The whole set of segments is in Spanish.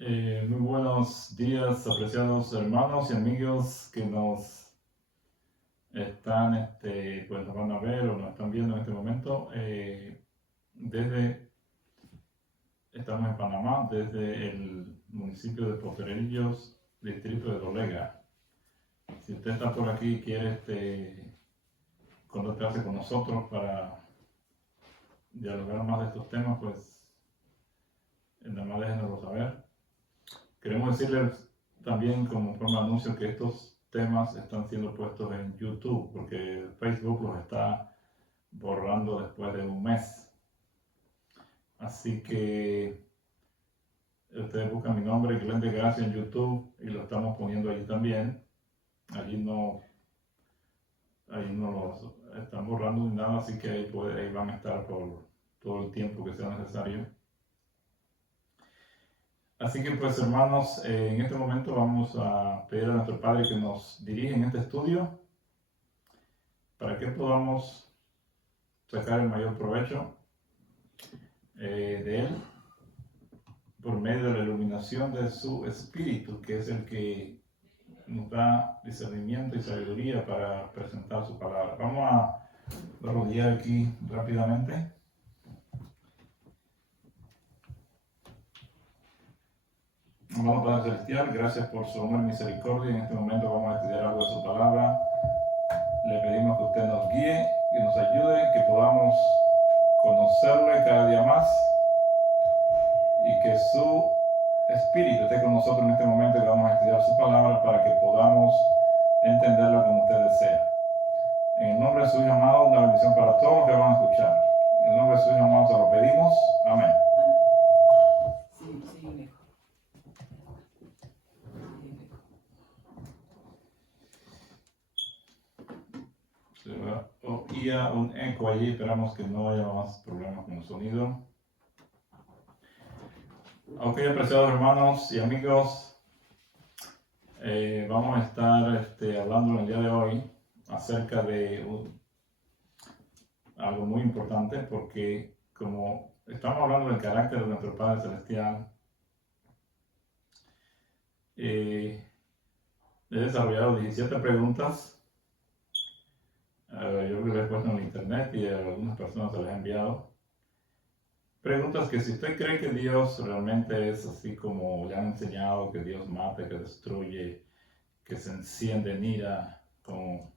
Muy buenos días, apreciados hermanos y amigos que nos están, pues nos van a ver o nos están viendo en este momento. Estamos en Panamá, desde el municipio de Potrerillos, distrito de Dolega. Si usted está por aquí y quiere contactarse con nosotros para dialogar más de estos temas, pues nada más déjenoslo saber. Queremos decirles también como forma de anuncio que estos temas están siendo puestos en YouTube porque Facebook los está borrando después de un mes. Así que ustedes buscan mi nombre, Glenn de Gracia, en YouTube y lo estamos poniendo allí también. Allí no los están borrando ni nada, así que ahí van a estar por todo el tiempo que sea necesario. Así que pues hermanos, en este momento vamos a pedir a nuestro Padre que nos dirija en este estudio para que podamos sacar el mayor provecho de Él por medio de la iluminación de su Espíritu, que es el que nos da discernimiento y sabiduría para presentar su palabra. Vamos a rodear aquí rápidamente. Amado Padre Celestial, gracias por su amor y misericordia. En este momento vamos a estudiar algo de su palabra. Le pedimos que usted nos guíe, que nos ayude, que podamos conocerle cada día más y que su Espíritu esté con nosotros en este momento que vamos a estudiar su palabra para que podamos entenderlo como usted desea. En el nombre de su Hijo amado, una bendición para todos los que van a escuchar. En el nombre de su Hijo amado te lo pedimos. Amén. Oía un eco allí, esperamos que no haya más problemas con el sonido. Ok, apreciados hermanos y amigos, vamos a estar hablando en el día de hoy acerca de algo muy importante, porque como estamos hablando del carácter de nuestro Padre Celestial, he desarrollado 17 preguntas. Yo creo que las he puesto en el internet y a algunas personas se las he enviado. Preguntas que si usted cree que Dios realmente es así como le han enseñado, que Dios mata, que destruye, que se enciende en ira, como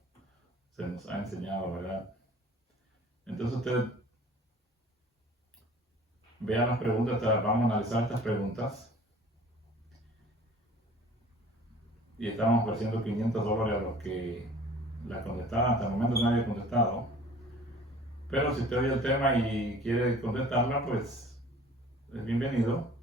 se nos ha enseñado, ¿verdad? Entonces usted vea las preguntas, vamos a analizar estas preguntas. Y estamos ofreciendo $500 a los que la contestaban. Hasta el momento nadie ha contestado. Pero si usted oye el tema y quiere contestarla, pues es bienvenido.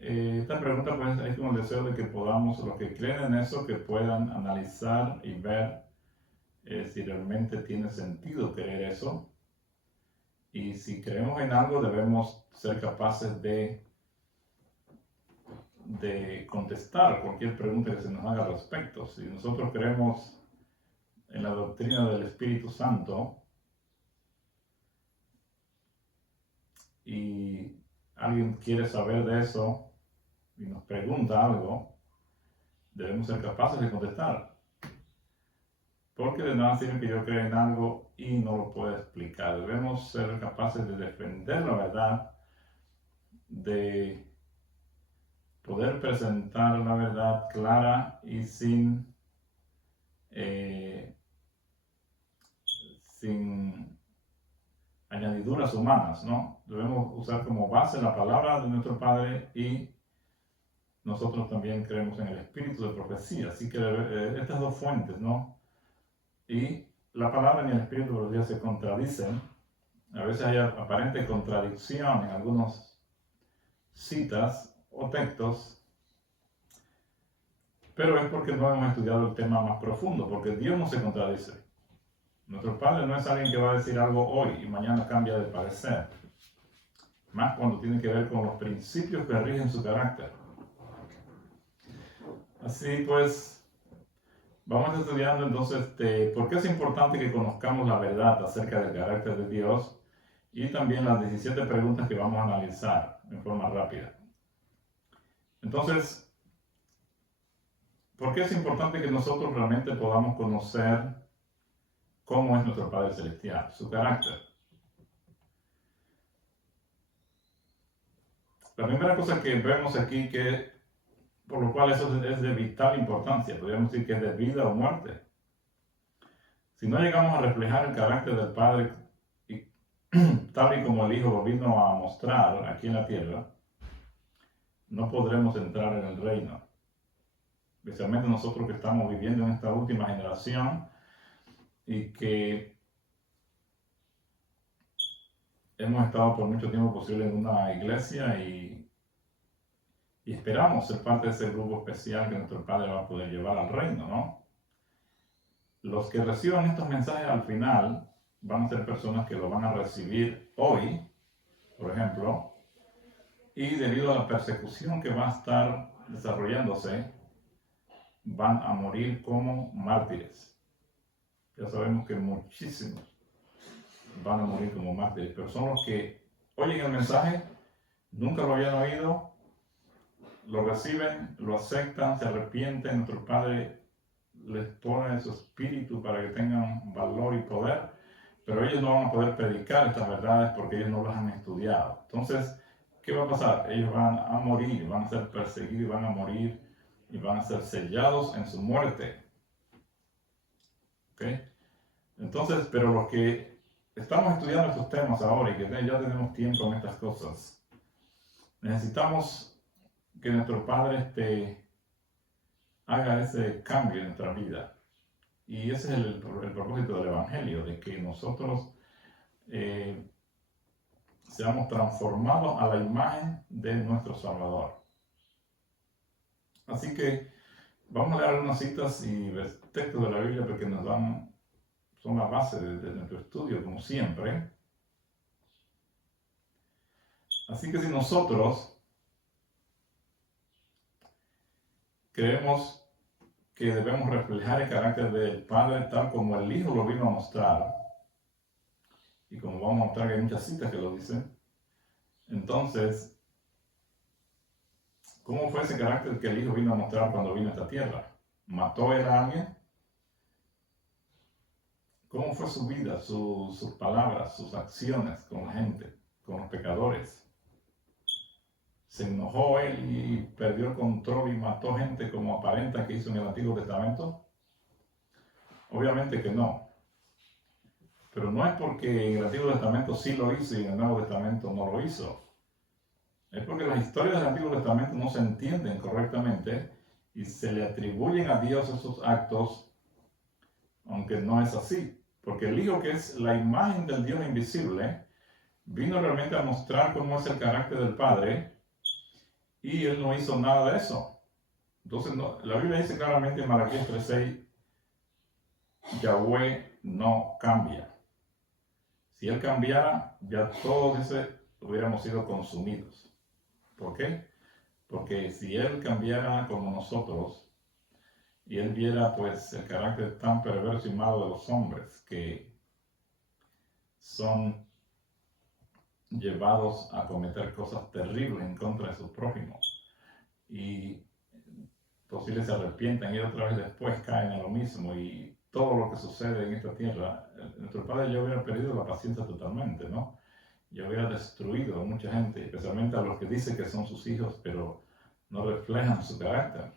Esta pregunta pues es con el deseo de que podamos, los que creen en eso, que puedan analizar y ver si realmente tiene sentido creer eso. Y si creemos en algo, debemos ser capaces de contestar cualquier pregunta que se nos haga al respecto. Si nosotros creemos en la doctrina del Espíritu Santo y alguien quiere saber de eso y nos pregunta algo, debemos ser capaces de contestar. Porque de nada sirve que yo crea en algo y no lo pueda explicar. Debemos ser capaces de defender la verdad, de poder presentar la verdad clara y sin añadiduras humanas, ¿no? Debemos usar como base la palabra de nuestro Padre y nosotros también creemos en el espíritu de profecía. Así que estas dos fuentes, ¿no? Y la palabra y el espíritu de los días se contradicen. A veces hay aparente contradicción en algunas citas o textos, pero es porque no hemos estudiado el tema más profundo, porque Dios no se contradice. Nuestro Padre no es alguien que va a decir algo hoy y mañana cambia de parecer, más cuando tiene que ver con los principios que rigen su carácter. Así pues, vamos estudiando entonces por qué es importante que conozcamos la verdad acerca del carácter de Dios y también las 17 preguntas que vamos a analizar en forma rápida. Entonces, ¿por qué es importante que nosotros realmente podamos conocer cómo es nuestro Padre Celestial, su carácter? La primera cosa que vemos aquí, por lo cual eso es de vital importancia, podríamos decir que es de vida o muerte. Si no llegamos a reflejar el carácter del Padre tal y como el Hijo lo vino a mostrar aquí en la tierra, no podremos entrar en el reino. Especialmente nosotros que estamos viviendo en esta última generación y que hemos estado por mucho tiempo posible en una iglesia y esperamos ser parte de ese grupo especial que nuestro Padre va a poder llevar al reino, ¿no? Los que reciban estos mensajes al final van a ser personas que lo van a recibir hoy, por ejemplo, y debido a la persecución que va a estar desarrollándose, van a morir como mártires. Ya sabemos que muchísimos van a morir como mártires, pero son los que oyen el mensaje, nunca lo habían oído, lo reciben, lo aceptan, se arrepienten, nuestro Padre les pone su espíritu para que tengan valor y poder, pero ellos no van a poder predicar estas verdades porque ellos no las han estudiado. Entonces, ¿qué va a pasar? Ellos van a morir, van a ser perseguidos, van a morir y van a ser sellados en su muerte. ¿Ok? Entonces, pero los que estamos estudiando estos temas ahora y que ya tenemos tiempo en estas cosas, necesitamos que nuestro Padre haga ese cambio en nuestra vida. Y ese es el propósito del Evangelio, de que nosotros seamos transformados a la imagen de nuestro Salvador. Así que vamos a leer algunas citas y textos de la Biblia porque son la base de nuestro estudio, como siempre. Así que si nosotros creemos que debemos reflejar el carácter del Padre tal como el Hijo lo vino a mostrar, y como vamos a mostrar que hay muchas citas que lo dicen, entonces, ¿cómo fue ese carácter que el Hijo vino a mostrar cuando vino a esta tierra? ¿Mató él a alguien? ¿Cómo fue su vida, sus palabras, sus acciones con la gente, con los pecadores? ¿Se enojó él y perdió el control y mató gente como aparenta que hizo en el Antiguo Testamento? Obviamente que no. Pero no es porque en el Antiguo Testamento sí lo hizo y en el Nuevo Testamento no lo hizo. Es porque las historias del Antiguo Testamento no se entienden correctamente y se le atribuyen a Dios esos actos, aunque no es así. Porque el Hijo, que es la imagen del Dios invisible, vino realmente a mostrar cómo es el carácter del Padre y él no hizo nada de eso. Entonces, la Biblia dice claramente en Malaquías 3:6, Yahweh no cambia. Si él cambiara, ya todos, dice, hubiéramos sido consumidos. ¿Por qué? Porque si él cambiara como nosotros y él viera pues el carácter tan perverso y malo de los hombres que son llevados a cometer cosas terribles en contra de sus prójimos y posibles se arrepientan y otra vez después caen en lo mismo y todo lo que sucede en esta tierra, nuestro Padre ya hubiera perdido la paciencia totalmente, ¿no? Ya hubiera destruido a mucha gente, especialmente a los que dicen que son sus hijos, pero no reflejan su carácter.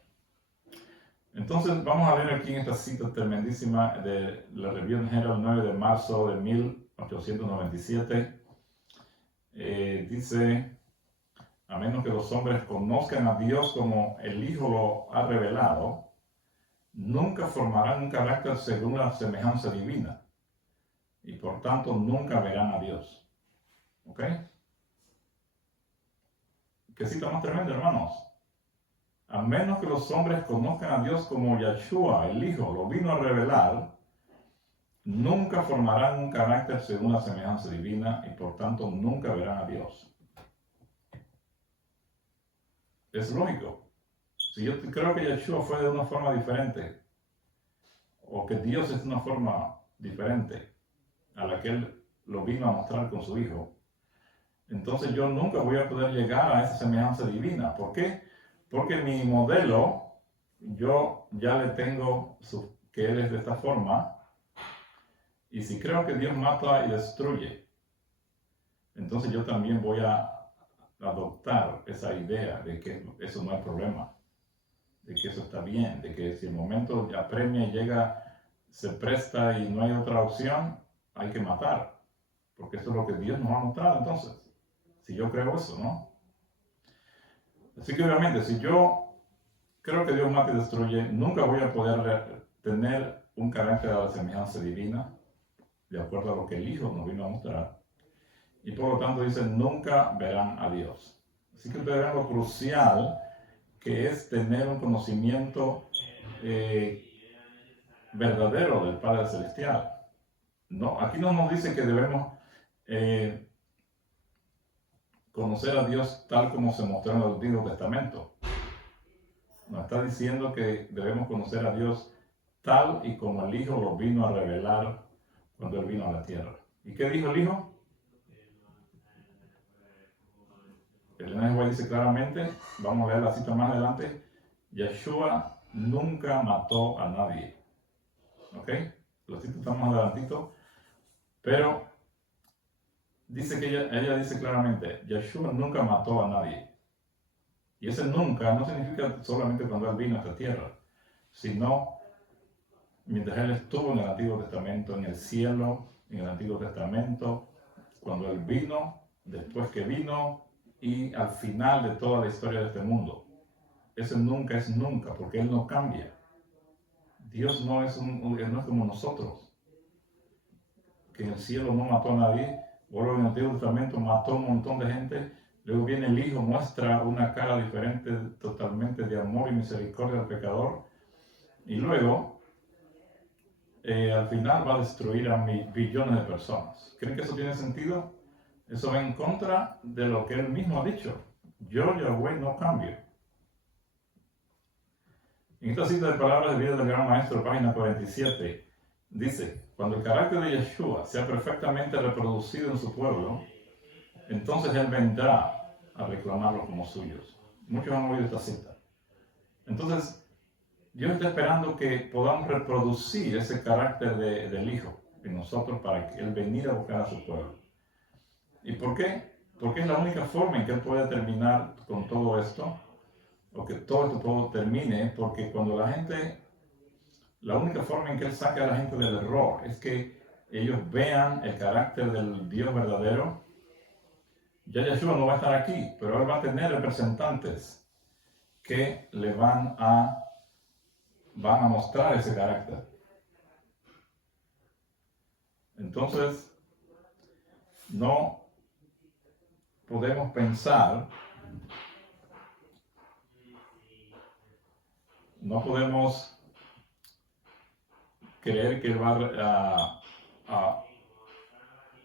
Entonces vamos a leer aquí en esta cita tremendísima de la Review Herald 9 de marzo de 1897. Dice, a menos que los hombres conozcan a Dios como el Hijo lo ha revelado, nunca formarán un carácter según la semejanza divina y por tanto nunca verán a Dios. ¿Ok? ¿Qué cita más tremenda, hermanos? A menos que los hombres conozcan a Dios como Yahshua, el Hijo, lo vino a revelar, nunca formarán un carácter según la semejanza divina y por tanto nunca verán a Dios. Es lógico. Si yo creo que Yahshua fue de una forma diferente, o que Dios es de una forma diferente a la que Él lo vino a mostrar con su Hijo, entonces yo nunca voy a poder llegar a esa semejanza divina. ¿Por qué? Porque mi modelo, yo ya le tengo que él es de esta forma, y si creo que Dios mata y destruye, entonces yo también voy a adoptar esa idea de que eso no es problema, de que eso está bien, de que si el momento apremia y llega, se presta y no hay otra opción, hay que matar, porque eso es lo que Dios nos ha mostrado entonces, si yo creo eso, ¿no? Así que obviamente, si yo creo que Dios mata y destruye, nunca voy a poder tener un carácter de la semejanza divina, de acuerdo a lo que el Hijo nos vino a mostrar. Y por lo tanto dice, nunca verán a Dios. Así que ustedes ven lo crucial que es tener un conocimiento verdadero del Padre Celestial. No, aquí no nos dice que debemos conocer a Dios tal como se mostró en el Antiguo Testamento. Nos está diciendo que debemos conocer a Dios tal y como el Hijo lo vino a revelar cuando Él vino a la tierra. ¿Y qué dijo el Hijo? El NG dice claramente, vamos a leer la cita más adelante, Yeshua nunca mató a nadie. ¿Ok? La cita está más adelantito, pero dice que ella dice claramente, Yeshua nunca mató a nadie. Y ese nunca no significa solamente cuando Él vino a esta tierra, sino mientras Él estuvo en el Antiguo Testamento, en el cielo, en el Antiguo Testamento, cuando Él vino, después que vino y al final de toda la historia de este mundo. Ese nunca es nunca, porque Él no cambia. Dios no es como nosotros, que en el cielo no mató a nadie, luego en el Antiguo Testamento mató a un montón de gente, luego viene el Hijo, muestra una cara diferente totalmente de amor y misericordia al pecador, y luego al final va a destruir a billones de personas. ¿Creen que eso tiene sentido? Eso va en contra de lo que Él mismo ha dicho. Yo, Yahweh, no cambio. En esta cita de palabras de vida del Gran Maestro, página 47, dice, cuando el carácter de Yeshua sea perfectamente reproducido en su pueblo, entonces Él vendrá a reclamarlos como suyos. Muchos han oído esta cita. Entonces, Dios está esperando que podamos reproducir ese carácter del Hijo en nosotros para que Él venga a buscar a su pueblo. ¿Y por qué? Porque es la única forma en que Él puede terminar con todo esto, o que todo esto termine, porque cuando la única forma en que Él saque a la gente del error es que ellos vean el carácter del Dios verdadero. Ya Yeshua no va a estar aquí, pero Él va a tener representantes que le van a mostrar ese carácter. Entonces, no podemos pensar, no podemos creer que Él va a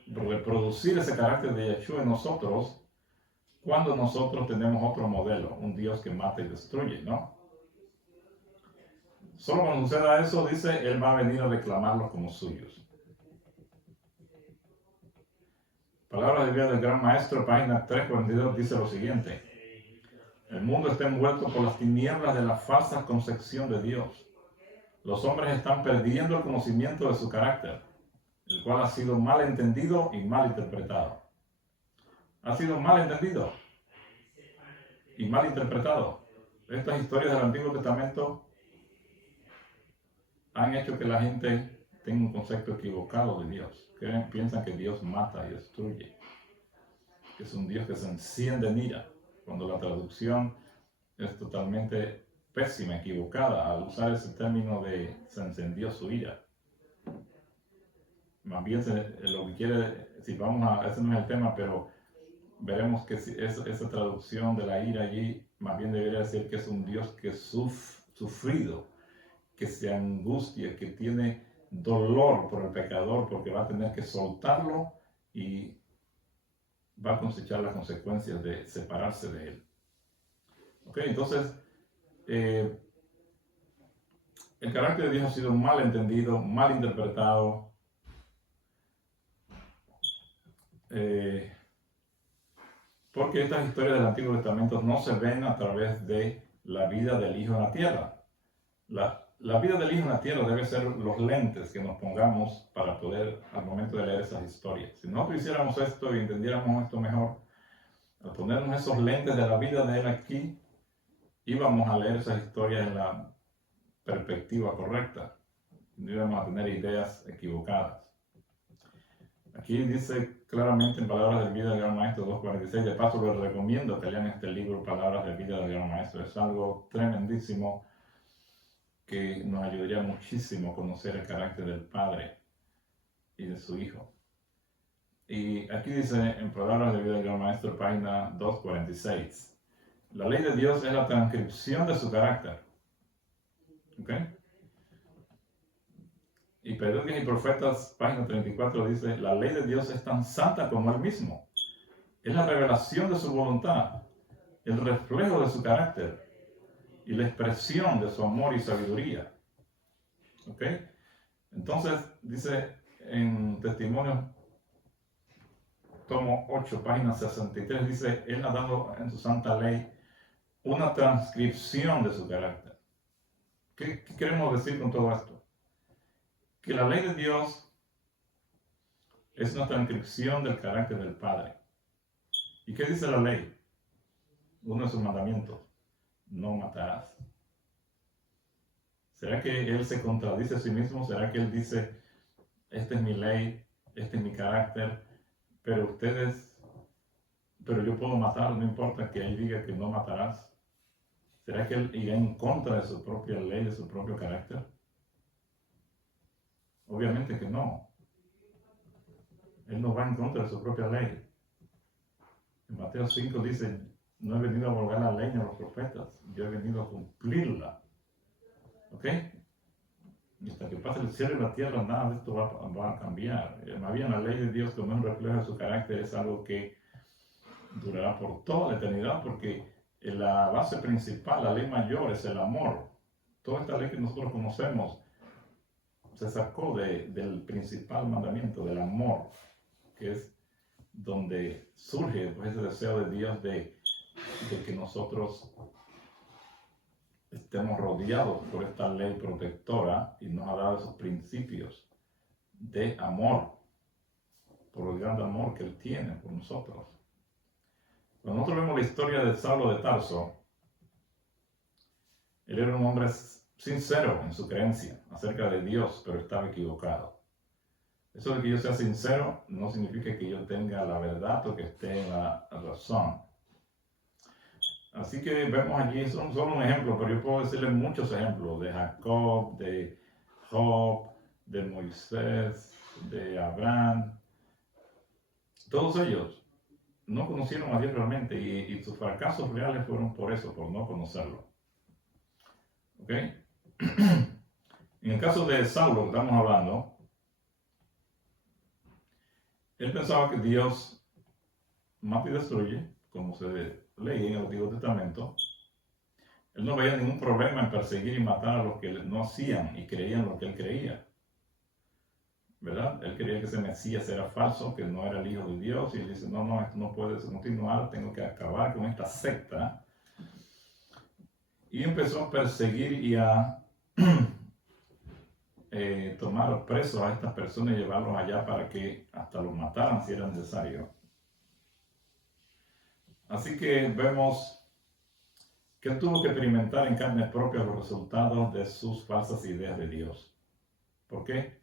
reproducir ese carácter de Yeshua en nosotros cuando nosotros tenemos otro modelo, un Dios que mata y destruye, ¿no? Solo cuando suceda eso, dice, Él va a venir a reclamarlos como suyos. Palabras de vida del Gran Maestro, página 342, dice lo siguiente. El mundo está envuelto por las tinieblas de la falsa concepción de Dios. Los hombres están perdiendo el conocimiento de su carácter, el cual ha sido mal entendido y mal interpretado. Ha sido mal entendido y mal interpretado. Estas historias del Antiguo Testamento han hecho que la gente tenga un concepto equivocado de Dios. Piensan que Dios mata y destruye, que es un Dios que se enciende en ira, cuando la traducción es totalmente pésima, equivocada, al usar ese término de se encendió su ira. Más bien lo que quiere, si vamos a, ese no es el tema, pero veremos que esa traducción de la ira allí, más bien debería decir que es un Dios que es sufrido, que se angustia, que tiene dolor por el pecador, porque va a tener que soltarlo y va a cosechar las consecuencias de separarse de él. Ok, entonces, el carácter de Dios ha sido mal entendido, mal interpretado, porque estas historias del Antiguo Testamento no se ven a través de la vida del Hijo en la tierra. La vida del Hijo en la tierra debe ser los lentes que nos pongamos para poder, al momento de leer esas historias. Si nosotros hiciéramos esto y entendiéramos esto mejor, al ponernos esos lentes de la vida de Él aquí, íbamos a leer esas historias en la perspectiva correcta. No íbamos a tener ideas equivocadas. Aquí dice claramente en Palabras de Vida del Gran Maestro 2.46, de paso les recomiendo que lean este libro, Palabras de Vida del Gran Maestro. Es algo tremendísimo que nos ayudaría muchísimo a conocer el carácter del Padre y de su Hijo. Y aquí dice en Palabras de Vida del Gran Maestro, página 246, la ley de Dios es la transcripción de su carácter. ¿Ok? Y Periódicos y Profetas, página 34, dice, la ley de Dios es tan santa como Él mismo. Es la revelación de su voluntad, el reflejo de su carácter y la expresión de su amor y sabiduría. ¿Ok? Entonces, dice en Testimonios, tomo 8, página 63, dice, Él ha dado en su santa ley una transcripción de su carácter. ¿Qué queremos decir con todo esto? Que la ley de Dios es una transcripción del carácter del Padre. ¿Y qué dice la ley? Uno de sus mandamientos, no matarás. ¿Será que Él se contradice a sí mismo? ¿Será que Él dice, esta es mi ley, este es mi carácter, pero yo puedo matar, no importa que Él diga que no matarás? ¿Será que Él irá en contra de su propia ley, de su propio carácter? Obviamente que no. Él no va en contra de su propia ley. En Mateo 5 dice, no he venido a abrogar la ley ni a los profetas, yo he venido a cumplirla. ¿Ok? Y hasta que pase el cielo y la tierra, nada de esto va a cambiar. Más bien, la ley de Dios, como es un reflejo de su carácter, es algo que durará por toda la eternidad, porque la base principal, la ley mayor, es el amor. Toda esta ley que nosotros conocemos se sacó del principal mandamiento, del amor, que es donde surge pues, ese deseo de Dios de que nosotros estemos rodeados por esta ley protectora y nos ha dado esos principios de amor, por el gran amor que Él tiene por nosotros. Cuando nosotros vemos la historia de Saulo de Tarso, él era un hombre sincero en su creencia acerca de Dios, pero estaba equivocado. Eso de que yo sea sincero no significa que yo tenga la verdad o que esté en la razón. Así que vemos allí, es solo un ejemplo, pero yo puedo decirle muchos ejemplos de Jacob, de Job, de Moisés, de Abraham. Todos ellos no conocieron a Dios realmente y sus fracasos reales fueron por eso, por no conocerlo. ¿Ok? En el caso de Saulo, que estamos hablando, él pensaba que Dios mata y destruye, como se leía en el Antiguo Testamento. Él no veía ningún problema en perseguir y matar a los que no hacían y creían lo que él creía. ¿Verdad? Él creía que ese Mesías era falso, que no era el Hijo de Dios, y él dice, no, esto no puede continuar, tengo que acabar con esta secta. Y empezó a perseguir y a tomar presos a estas personas y llevarlos allá para que hasta los mataran si era necesario. Así que vemos que él tuvo que experimentar en carne propia los resultados de sus falsas ideas de Dios. ¿Por qué?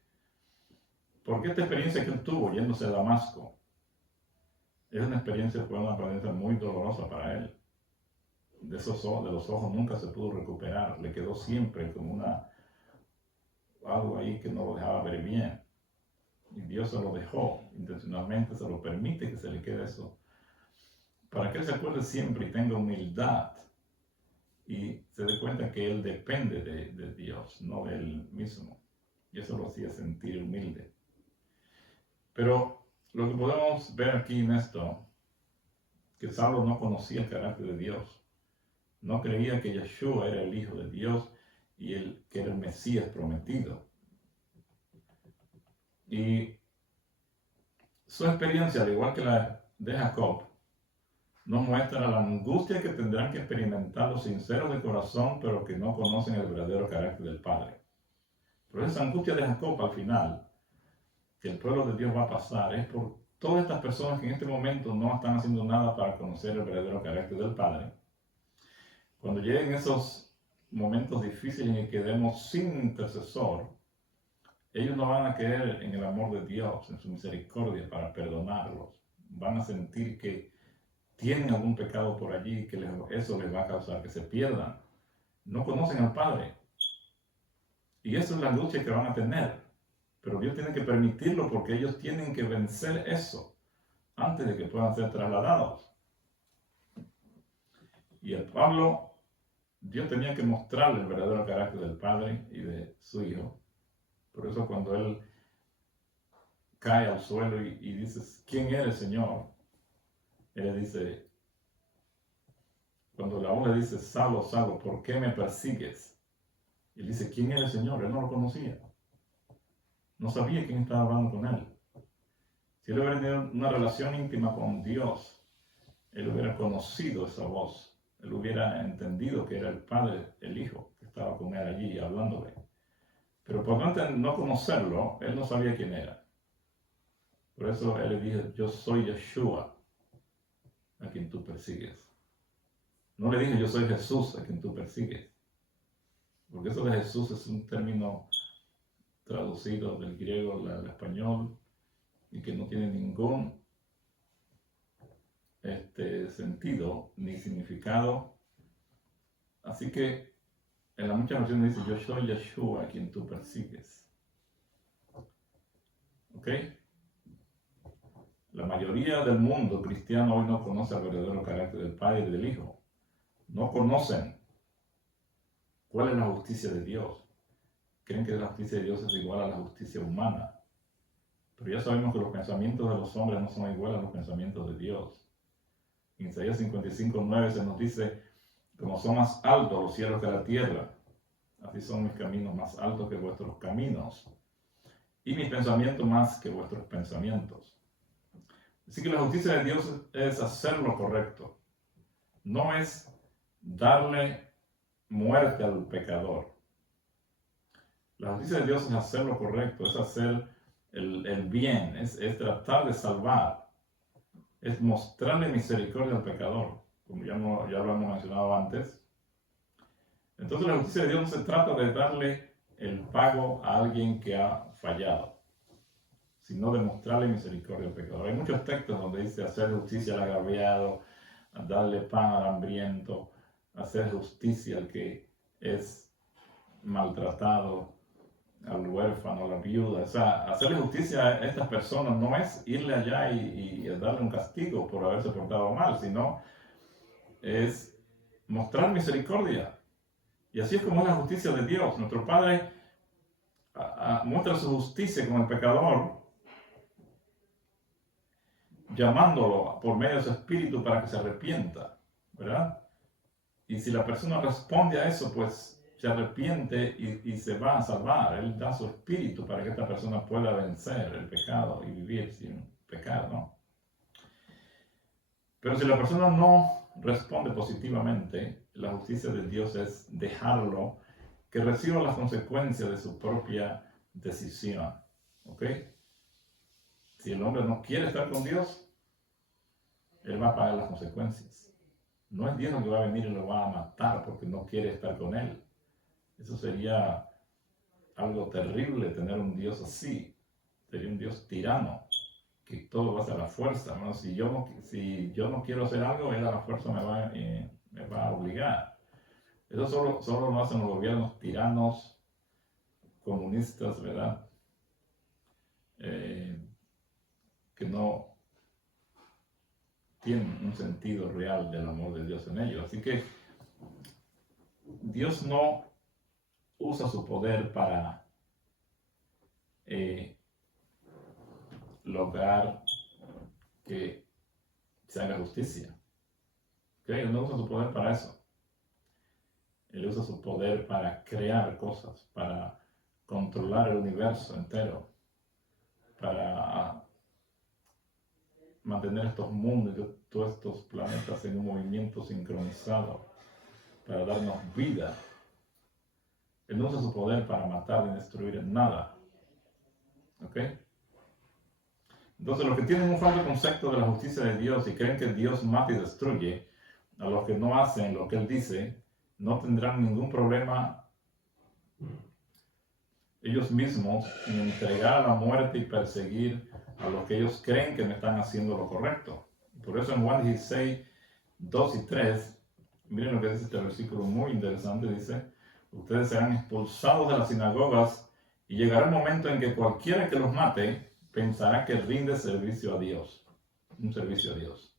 Porque esta experiencia que él tuvo yéndose a Damasco es una experiencia muy dolorosa para él. De los ojos nunca se pudo recuperar, le quedó siempre como algo ahí que no lo dejaba ver bien. Y Dios se lo dejó, intencionalmente se lo permite que se le quede eso, para que él se acuerde siempre y tenga humildad y se dé cuenta que él depende de Dios, no de él mismo. Y eso lo hacía sentir humilde. Pero lo que podemos ver aquí en esto, que Saulo no conocía el carácter de Dios. No creía que Yeshua era el Hijo de Dios y que era el Mesías prometido. Y su experiencia, al igual que la de Jacob, nos muestra la angustia que tendrán que experimentar los sinceros de corazón, pero que no conocen el verdadero carácter del Padre. Pero esa angustia de Jacob al final, que el pueblo de Dios va a pasar, es por todas estas personas que en este momento no están haciendo nada para conocer el verdadero carácter del Padre. Cuando lleguen esos momentos difíciles en que quedemos sin intercesor, ellos no van a creer en el amor de Dios, en su misericordia para perdonarlos. Van a sentir que tienen algún pecado por allí, que eso les va a causar que se pierdan. No conocen al Padre. Y esa es la lucha que van a tener. Pero Dios tiene que permitirlo porque ellos tienen que vencer eso antes de que puedan ser trasladados. Y a Pablo, Dios tenía que mostrarle el verdadero carácter del Padre y de su Hijo. Por eso cuando él cae al suelo y dice, ¿quién eres, Señor? Él le dice, cuando la le dice, Saulo, Saulo, ¿por qué me persigues? Él dice, ¿quién era el Señor? Él no lo conocía. No sabía quién estaba hablando con él. Si él hubiera tenido una relación íntima con Dios, él hubiera conocido esa voz. Él hubiera entendido que era el Padre, el Hijo, que estaba con él allí hablándole. Pero por no conocerlo, él no sabía quién era. Por eso él le dijo, yo soy Yeshua, a quien tú persigues. No le dije, yo soy Jesús, a quien tú persigues. Porque eso de Jesús es un término traducido del griego al español y que no tiene ningún sentido ni significado. Así que en la muchas versiones dice, yo soy Yeshua, a quien tú persigues. ¿Ok? La mayoría del mundo cristiano hoy no conoce el verdadero carácter del Padre y del Hijo. No conocen cuál es la justicia de Dios. Creen que la justicia de Dios es igual a la justicia humana. Pero ya sabemos que los pensamientos de los hombres no son iguales a los pensamientos de Dios. En Isaías 55:9 se nos dice, como son más altos los cielos que la tierra, así son mis caminos más altos que vuestros caminos, y mis pensamientos más que vuestros pensamientos. Así que la justicia de Dios es hacer lo correcto. No es darle muerte al pecador. La justicia de Dios es hacer lo correcto, es hacer el bien, es tratar de salvar, es mostrarle misericordia al pecador, como ya lo hemos mencionado antes. Entonces la justicia de Dios no se trata de darle el pago a alguien que ha fallado, sino de mostrarle misericordia al pecador. Hay muchos textos donde dice hacer justicia al agraviado, darle pan al hambriento, hacer justicia al que es maltratado, al huérfano, a la viuda. O sea, hacerle justicia a estas personas no es irle allá y darle un castigo por haberse portado mal, sino es mostrar misericordia. Y así es como es la justicia de Dios. Nuestro Padre muestra su justicia con el pecador, llamándolo por medio de su espíritu para que se arrepienta, ¿verdad? Y si la persona responde a eso, pues se arrepiente y se va a salvar. Él da su espíritu para que esta persona pueda vencer el pecado y vivir sin pecar, ¿no? Pero si la persona no responde positivamente, la justicia de Dios es dejarlo que reciba las consecuencias de su propia decisión, ¿ok? Si el hombre no quiere estar con Dios, él va a pagar las consecuencias. No es Dios el que va a venir y lo va a matar porque no quiere estar con él. Eso sería algo terrible, tener un Dios así. Sería un Dios tirano, que todo va a ser a la fuerza, ¿no? Si yo no quiero hacer algo, él a la fuerza me va a obligar. Eso solo lo hacen los gobiernos tiranos, comunistas, ¿verdad? Que no tienen un sentido real del amor de Dios en ellos. Así que Dios no usa su poder para lograr que se haga justicia. ¿Okay? Él no usa su poder para eso. Él usa su poder para crear cosas, para controlar el universo entero, para mantener estos mundos y todos estos planetas en un movimiento sincronizado para darnos vida. Él no usa su poder para matar ni destruir nada. ¿Ok? Entonces, los que tienen un falso concepto de la justicia de Dios y creen que Dios mata y destruye a los que no hacen lo que Él dice, no tendrán ningún problema ellos mismos en entregar a la muerte y perseguir a los que ellos creen que no están haciendo lo correcto. Por eso en Juan 16, 2 y 3, miren lo que dice este versículo muy interesante, dice: ustedes serán expulsados de las sinagogas y llegará el momento en que cualquiera que los mate pensará que rinde servicio a Dios, un servicio a Dios.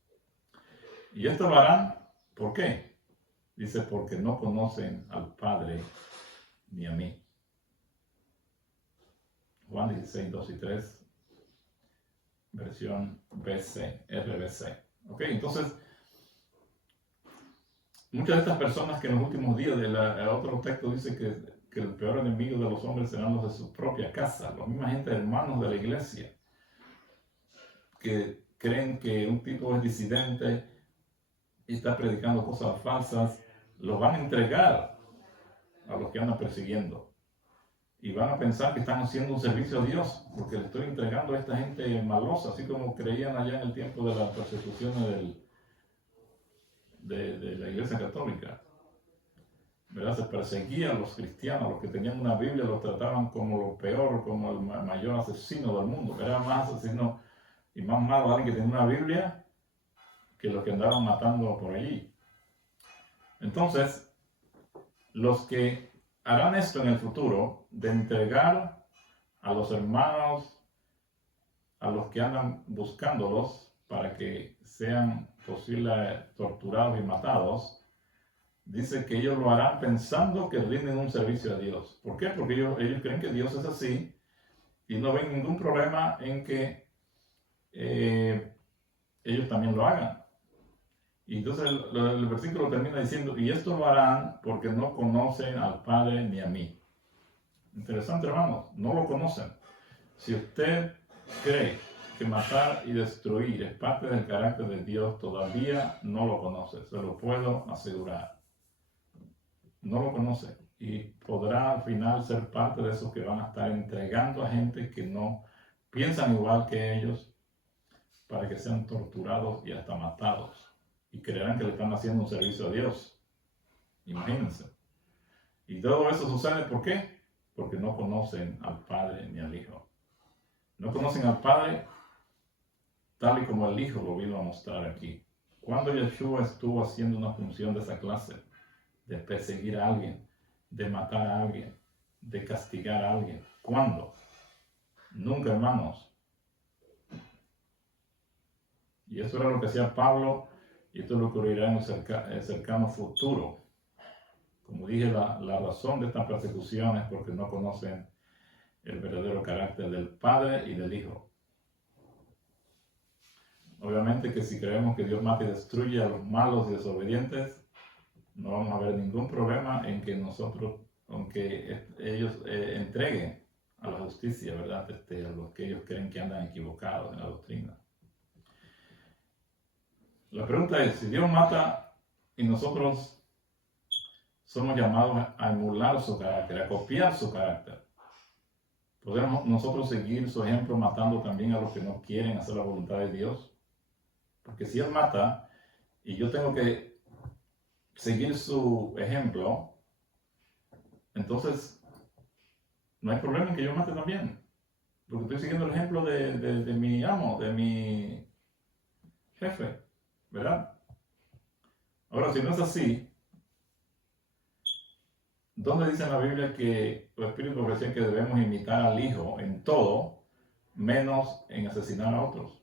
Y esto lo harán, ¿por qué? Dice, porque no conocen al Padre ni a mí. Juan 16, 2 y 3, versión BC, RBC. ¿Ok? Entonces, muchas de estas personas que en los últimos días, otro texto dice que el peor enemigo de los hombres serán los de su propia casa, la misma gente, hermanos de la iglesia, que creen que un tipo es disidente y está predicando cosas falsas, los van a entregar a los que andan persiguiendo. Y van a pensar que están haciendo un servicio a Dios, porque le estoy entregando a esta gente malosa, así como creían allá en el tiempo de las persecuciones de la Iglesia Católica. ¿Verdad? Se perseguían a los cristianos, los que tenían una Biblia los trataban como lo peor, como el mayor asesino del mundo. Era más asesino y más malo alguien que tenía una Biblia que los que andaban matando por allí. Entonces, los que harán esto en el futuro, de entregar a los hermanos, a los que andan buscándolos para que sean posibles torturados y matados, dice que ellos lo harán pensando que rinden un servicio a Dios. ¿Por qué? Porque ellos creen que Dios es así y no ven ningún problema en que ellos también lo hagan. Y entonces el versículo termina diciendo, y esto lo harán porque no conocen al Padre ni a mí. Interesante, hermanos, no lo conocen. Si usted cree que matar y destruir es parte del carácter de Dios, todavía no lo conoce, se lo puedo asegurar. No lo conoce y podrá al final ser parte de esos que van a estar entregando a gente que no piensan igual que ellos para que sean torturados y hasta matados. Y creerán que le están haciendo un servicio a Dios. Imagínense. Y todo eso sucede, ¿por qué? Porque no conocen al Padre ni al Hijo. No conocen al Padre tal y como el Hijo lo vino a mostrar aquí. Cuando Yeshua estuvo haciendo una función de esa clase, de perseguir a alguien, de matar a alguien, de castigar a alguien. ¿Cuándo? Nunca, hermanos. Y eso era lo que hacía Pablo, y esto es lo que ocurrirá en el cercano futuro. Como dije, la razón de estas persecuciones es porque no conocen el verdadero carácter del Padre y del Hijo. Obviamente que si creemos que Dios mata y destruye a los malos y desobedientes, no vamos a ver ningún problema en que nosotros, aunque ellos entreguen a la justicia, ¿verdad? A los que ellos creen que andan equivocados en la doctrina. La pregunta es, si Dios mata y nosotros somos llamados a emular su carácter, a copiar su carácter, ¿podemos nosotros seguir su ejemplo matando también a los que no quieren hacer la voluntad de Dios? Porque si Él mata y yo tengo que seguir su ejemplo, entonces no hay problema en que yo mate también. Porque estoy siguiendo el ejemplo de mi amo, de mi jefe, ¿verdad? Ahora, si no es así, ¿dónde dice en la Biblia que los espíritus decían que debemos imitar al Hijo en todo, menos en asesinar a otros?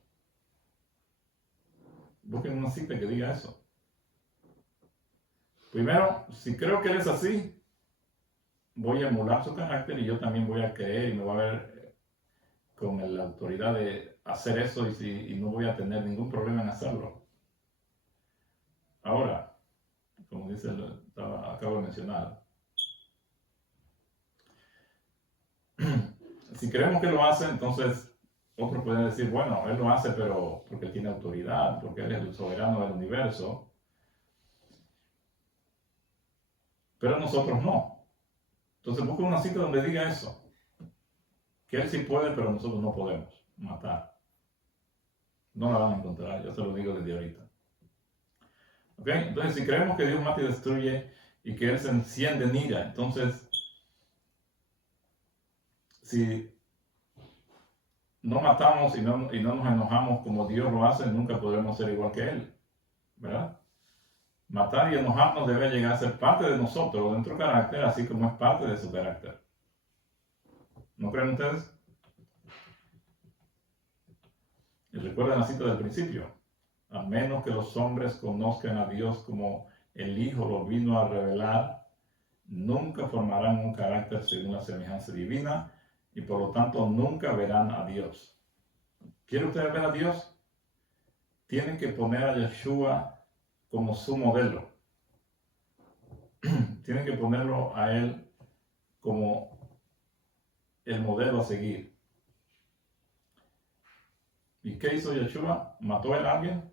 Busquen una cita que diga eso. Primero, si creo que Él es así, voy a emular su carácter y yo también voy a creer y me voy a ver con la autoridad de hacer eso y no voy a tener ningún problema en hacerlo. Ahora, como dice, acabo de mencionar, si creemos que lo hace, entonces Otros pueden decir, bueno, él lo hace pero porque tiene autoridad, porque él es el soberano del universo. Pero nosotros no. Entonces busca una cita donde diga eso. Que él sí puede, pero nosotros no podemos matar. No la van a encontrar, yo se lo digo desde ahorita. ¿Ok? Entonces, si creemos que Dios mata y destruye y que Él se enciende en ira, entonces, si no matamos y no nos enojamos como Dios lo hace, nunca podremos ser igual que Él, ¿verdad? Matar y enojarnos debe llegar a ser parte de nosotros, de nuestro carácter, así como es parte de su carácter. ¿No creen ustedes? Y recuerden la cita del principio. A menos que los hombres conozcan a Dios como el Hijo lo vino a revelar, nunca formarán un carácter según la semejanza divina y por lo tanto nunca verán a Dios. ¿Quieren ustedes ver a Dios? Tienen que poner a Yeshua como su modelo. Tienen que ponerlo a Él como el modelo a seguir. ¿Y qué hizo Yeshua? ¿Mató a alguien?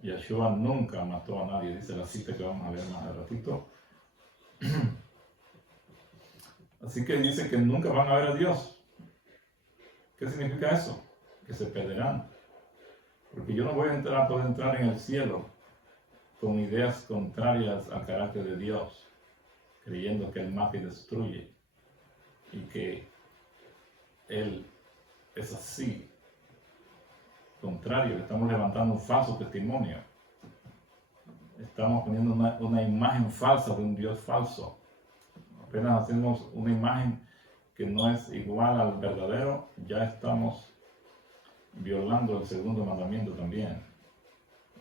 Yeshua nunca mató a nadie, dice la cita que vamos a ver más al ratito. Así que dice que nunca van a ver a Dios. ¿Qué significa eso? Que se perderán. Porque yo no voy a poder entrar en el cielo con ideas contrarias al carácter de Dios, creyendo que Él mata y destruye y que Él es así. Contrario, estamos levantando un falso testimonio. Estamos poniendo una imagen falsa de un Dios falso. Apenas hacemos una imagen que no es igual al verdadero, ya estamos violando el segundo mandamiento también,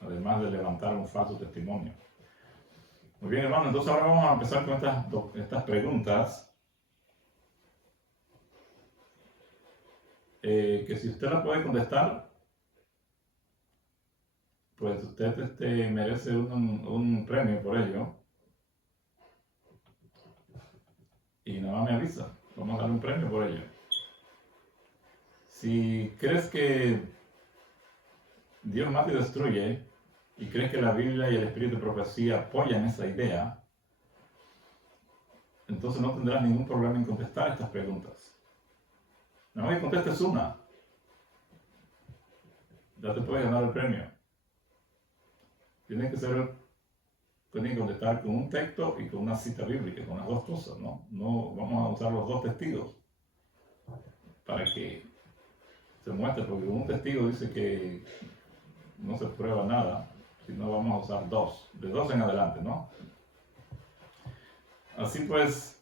además de levantar un falso testimonio. Muy bien, hermano, entonces ahora vamos a empezar con estas preguntas, que si usted la puede contestar, pues usted merece un premio por ello. Y nada más me avisa, vamos a darle un premio por ello. Si crees que Dios mata y destruye, y crees que la Biblia y el Espíritu de Profecía apoyan esa idea, entonces no tendrás ningún problema en contestar estas preguntas. Nada más que contestes una, ya te puedes ganar el premio. Tienen que contestar con un texto y con una cita bíblica, con las dos cosas, ¿no? No vamos a usar los dos testigos para que se muestre, porque un testigo dice que no se prueba nada, sino vamos a usar dos, de dos en adelante, ¿no? Así pues,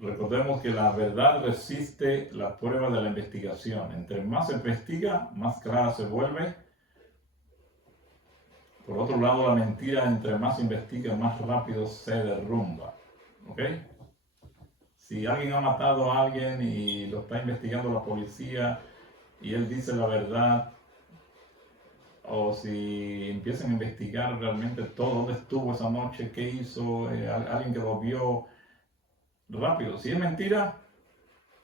recordemos que la verdad resiste la prueba de la investigación. Entre más se investiga, más clara se vuelve. Por otro lado, la mentira, entre más se investiga, más rápido se derrumba. ¿Ok? Si alguien ha matado a alguien y lo está investigando la policía y él dice la verdad, o si empiezan a investigar realmente todo, dónde estuvo esa noche, qué hizo, alguien que lo vio, rápido. Si es mentira,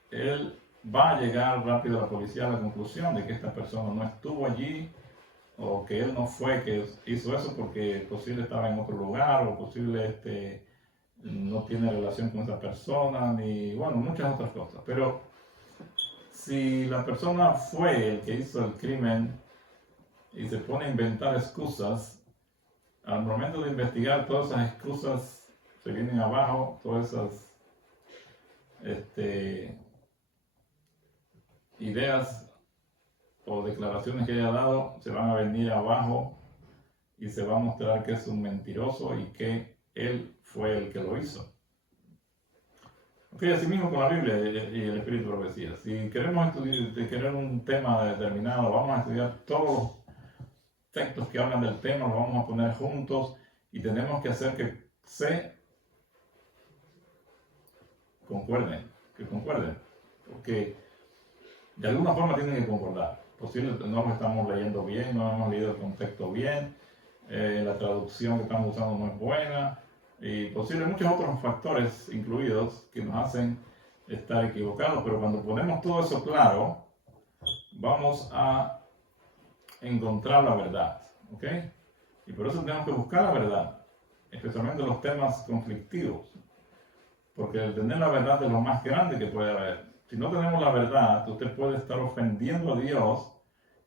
él va a llegar rápido a la policía a la conclusión de que esta persona no estuvo allí, o que él no fue que hizo eso porque posible estaba en otro lugar, o posible no tiene relación con esa persona, ni bueno, muchas otras cosas. Pero si la persona fue el que hizo el crimen y se pone a inventar excusas, al momento de investigar todas esas excusas se vienen abajo, todas esas ideas o declaraciones que haya dado se van a venir abajo y se va a mostrar que es un mentiroso y que él fue el que lo hizo. Ok, así mismo con la Biblia y el Espíritu de Profecía. Si queremos querer un tema determinado, vamos a estudiar todos los textos que hablan del tema, los vamos a poner juntos y tenemos que hacer que se concuerden, porque de alguna forma tienen que concordar. Posible no lo estamos leyendo bien, no hemos leído el contexto bien, la traducción que estamos usando no es buena, y posible muchos otros factores incluidos que nos hacen estar equivocados, pero cuando ponemos todo eso claro, vamos a encontrar la verdad, ¿ok? Y por eso tenemos que buscar la verdad, especialmente los temas conflictivos, porque el tener la verdad es lo más grande que puede haber. Si no tenemos la verdad, usted puede estar ofendiendo a Dios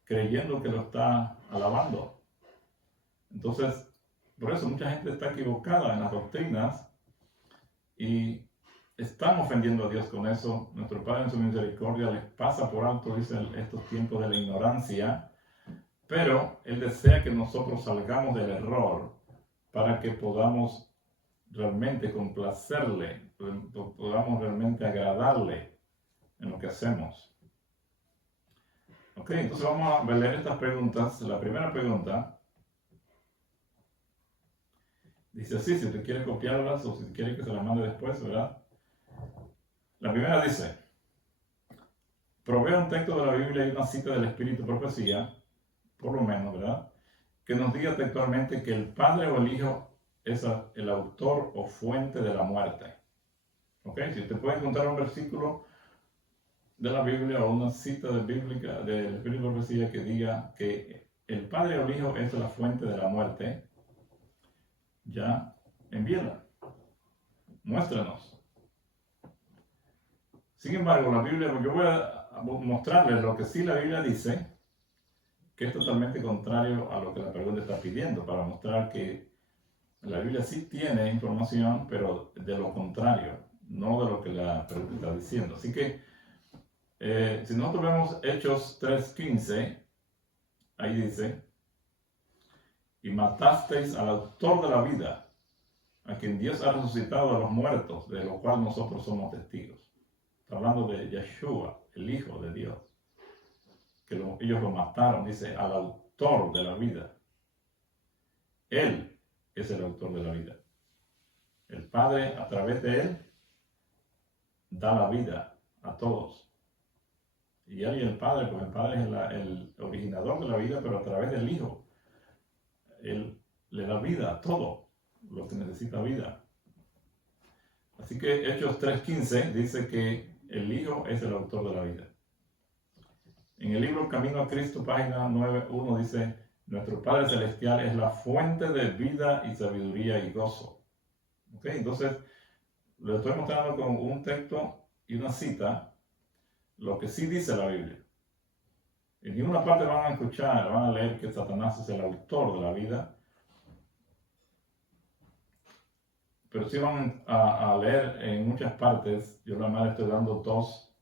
creyendo que lo está alabando. Entonces, por eso mucha gente está equivocada en las doctrinas y están ofendiendo a Dios con eso. Nuestro Padre en su misericordia les pasa por alto, dicen, estos tiempos de la ignorancia, pero Él desea que nosotros salgamos del error para que podamos realmente complacerle, podamos realmente agradarle en lo que hacemos. Ok, entonces vamos a leer estas preguntas. La primera pregunta dice así, si te quiere copiarlas o si quiere que se las mande después, ¿verdad? La primera dice, provee un texto de la Biblia y una cita del Espíritu Profecía, por lo menos, ¿verdad? Que nos diga textualmente que el Padre o el Hijo es el autor o fuente de la muerte. ¿Ok? Si usted puede encontrar un versículo de la Biblia o una cita bíblica del Espíritu de Profecía que diga que el Padre o el Hijo es la fuente de la muerte, ya envíela. Muéstranos. Sin embargo, la Biblia, yo voy a mostrarles lo que sí la Biblia dice, que es totalmente contrario a lo que la pregunta está pidiendo, para mostrar que la Biblia sí tiene información, pero de lo contrario, no de lo que la pregunta está diciendo. Así que, si nosotros vemos Hechos 3:15, ahí dice, y matasteis al autor de la vida, a quien Dios ha resucitado a los muertos, de lo cual nosotros somos testigos. Está hablando de Yeshua, el Hijo de Dios, que ellos lo mataron, dice, al autor de la vida. Él es el autor de la vida. El Padre, a través de Él, da la vida a todos. Y Él y el Padre, pues el Padre es el originador de la vida, pero a través del Hijo, Él le da vida a todo lo que necesita vida. Así que Hechos 3:15 dice que el Hijo es el autor de la vida. En el libro Camino a Cristo, página 9:1 dice, nuestro Padre Celestial es la fuente de vida y sabiduría y gozo. ¿Ok? Entonces, le estoy mostrando con un texto y una cita lo que sí dice la Biblia. En ninguna parte van a escuchar, van a leer que Satanás es el autor de la vida, pero sí van a leer en muchas partes. Yo nada más estoy dando dos,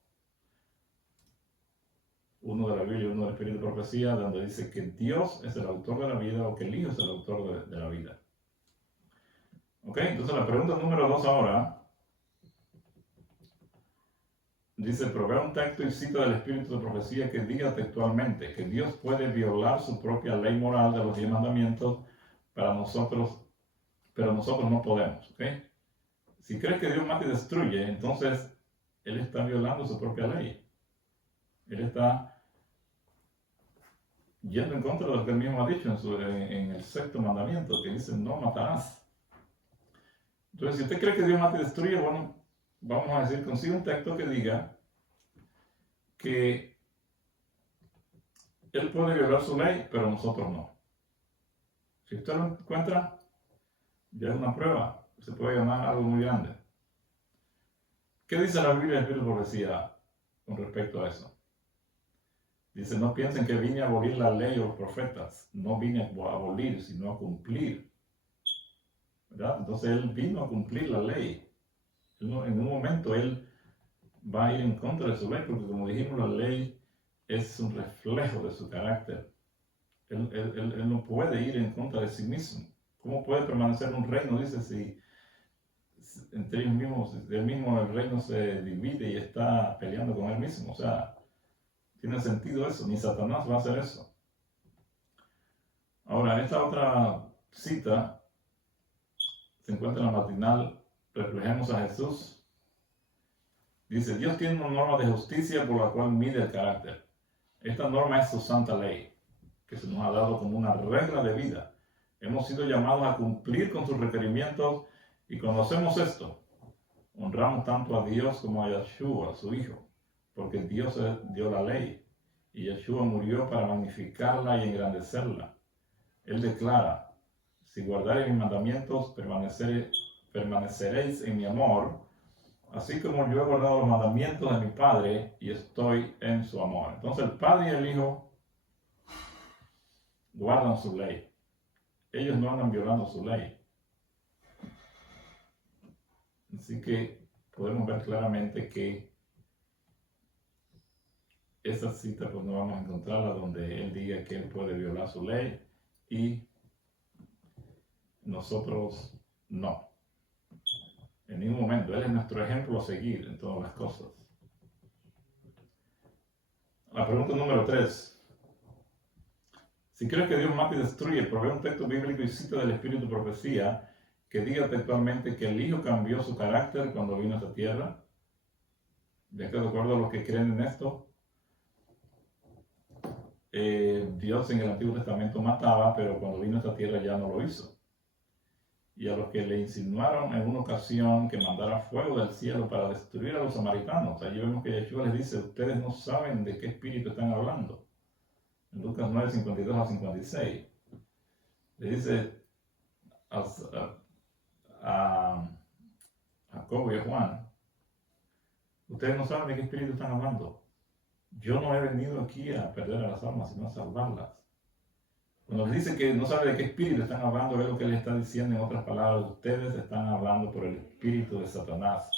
uno de la Biblia y uno del Espíritu de Profecía, donde dice que Dios es el autor de la vida o que el Hijo es el autor de la vida. Ok, entonces la pregunta número 2 ahora dice, provee un texto y cita del Espíritu de Profecía que diga textualmente que Dios puede violar su propia ley moral de los 10 mandamientos para nosotros, pero nosotros no podemos. ¿Ok? Si crees que Dios mata y destruye, entonces Él está violando su propia ley. Él está yendo en contra de lo que Él mismo ha dicho en el sexto mandamiento, que dice, no matarás. Entonces, si usted cree que Dios mata y destruye, bueno, vamos a decir, consigue un texto que diga que Él puede violar su ley, pero nosotros no. Si usted lo encuentra, ya es una prueba. Se puede llamar algo muy grande. ¿Qué dice la Biblia del Espíritu de Profecía con respecto a eso? Dice, no piensen que vine a abolir la ley o los profetas. No vine a abolir, sino a cumplir. ¿Verdad? Entonces Él vino a cumplir la ley. En un momento Él va a ir en contra de su ley, porque como dijimos, la ley es un reflejo de su carácter. Él no puede ir en contra de sí mismo. ¿Cómo puede permanecer un reino? Dice, si entre ellos mismos, el reino se divide y está peleando con él mismo. O sea, tiene sentido eso, ni Satanás va a hacer eso. Ahora, esta otra cita se encuentra en la matinal Reflejemos a Jesús. Dice, Dios tiene una norma de justicia por la cual mide el carácter. Esta norma es su santa ley, que se nos ha dado como una regla de vida. Hemos sido llamados a cumplir con sus requerimientos y cuando hacemos esto, Honramos tanto a Dios como a Yeshua, su Hijo, porque Dios dio la ley y Yeshua murió para magnificarla y engrandecerla. Él declara, si guardareis mis mandamientos, permaneceréis en mi amor, así como yo he guardado los mandamientos de mi Padre y estoy en su amor. Entonces el Padre y el Hijo guardan su ley. Ellos no andan violando su ley. Así que podemos ver claramente que esa cita pues no vamos a encontrarla donde él diga que él puede violar su ley y nosotros no. En ningún momento. Él es nuestro ejemplo a seguir en todas las cosas. La pregunta número 3. Si crees que Dios mata y destruye, provee un texto bíblico y cita del Espíritu Profecía que diga textualmente que el Hijo cambió su carácter cuando vino a esta tierra. De acuerdo a los que creen en esto, Dios en el Antiguo Testamento mataba, pero cuando vino a esta tierra ya no lo hizo. Y a los que le insinuaron en una ocasión que mandara fuego del cielo para destruir a los samaritanos, allí vemos que Yeshua les dice, ustedes no saben de qué espíritu están hablando. En Lucas 9, 52 a 56. Le dice a Jacobo y a Juan, ustedes no saben de qué espíritu están hablando. Yo no he venido aquí a perder a las almas, sino a salvarlas. Cuando les dice que no sabe de qué espíritu están hablando, es lo que les está diciendo en otras palabras. Ustedes están hablando por el espíritu de Satanás,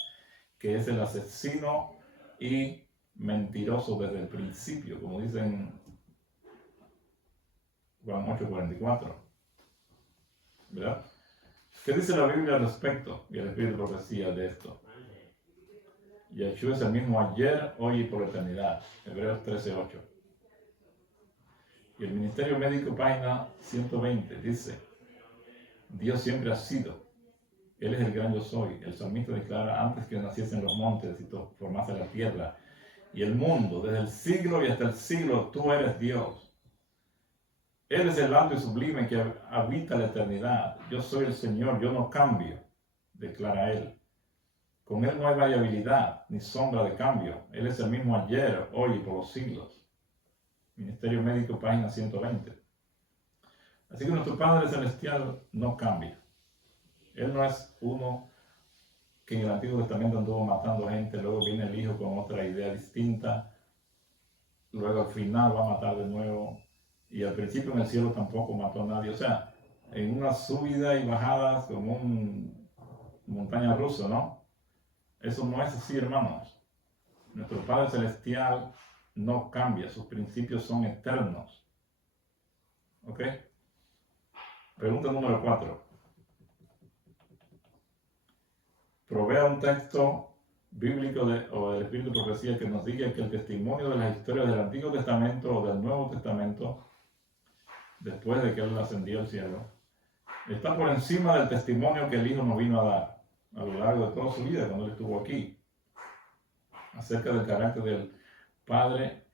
que es el asesino y mentiroso desde el principio, como dicen Juan 8:44. ¿Verdad? ¿Qué dice la Biblia al respecto? Y el Espíritu de Profecía de esto. Yeshua es el mismo ayer, hoy y por la eternidad. Hebreos 13:8. Y el Ministerio Médico, página 120, dice, Dios siempre ha sido. Él es el gran yo soy. El salmista declara, antes que naciesen los montes y formase la tierra y el mundo, desde el siglo y hasta el siglo, tú eres Dios. Él es el alto y sublime que habita la eternidad. Yo soy el Señor, yo no cambio, declara Él. Con Él no hay variabilidad ni sombra de cambio. Él es el mismo ayer, hoy y por los siglos. Ministerio Médico, página 120. Así que nuestro Padre Celestial no cambia. Él no es uno que en el Antiguo Testamento anduvo matando gente, luego viene el Hijo con otra idea distinta, luego al final va a matar de nuevo, y al principio en el cielo tampoco mató a nadie. O sea, en una subida y bajadas como un montaña rusa, ¿no? Eso no es así, hermanos. Nuestro Padre Celestial no cambia, sus principios son eternos. ¿Ok? Pregunta número 4. Provea un texto bíblico o del Espíritu de Profecía que nos diga que el testimonio de las historias del Antiguo Testamento o del Nuevo Testamento, después de que Él ascendió al cielo, está por encima del testimonio que el Hijo nos vino a dar a lo largo de toda su vida cuando Él estuvo aquí, acerca del carácter del Padre,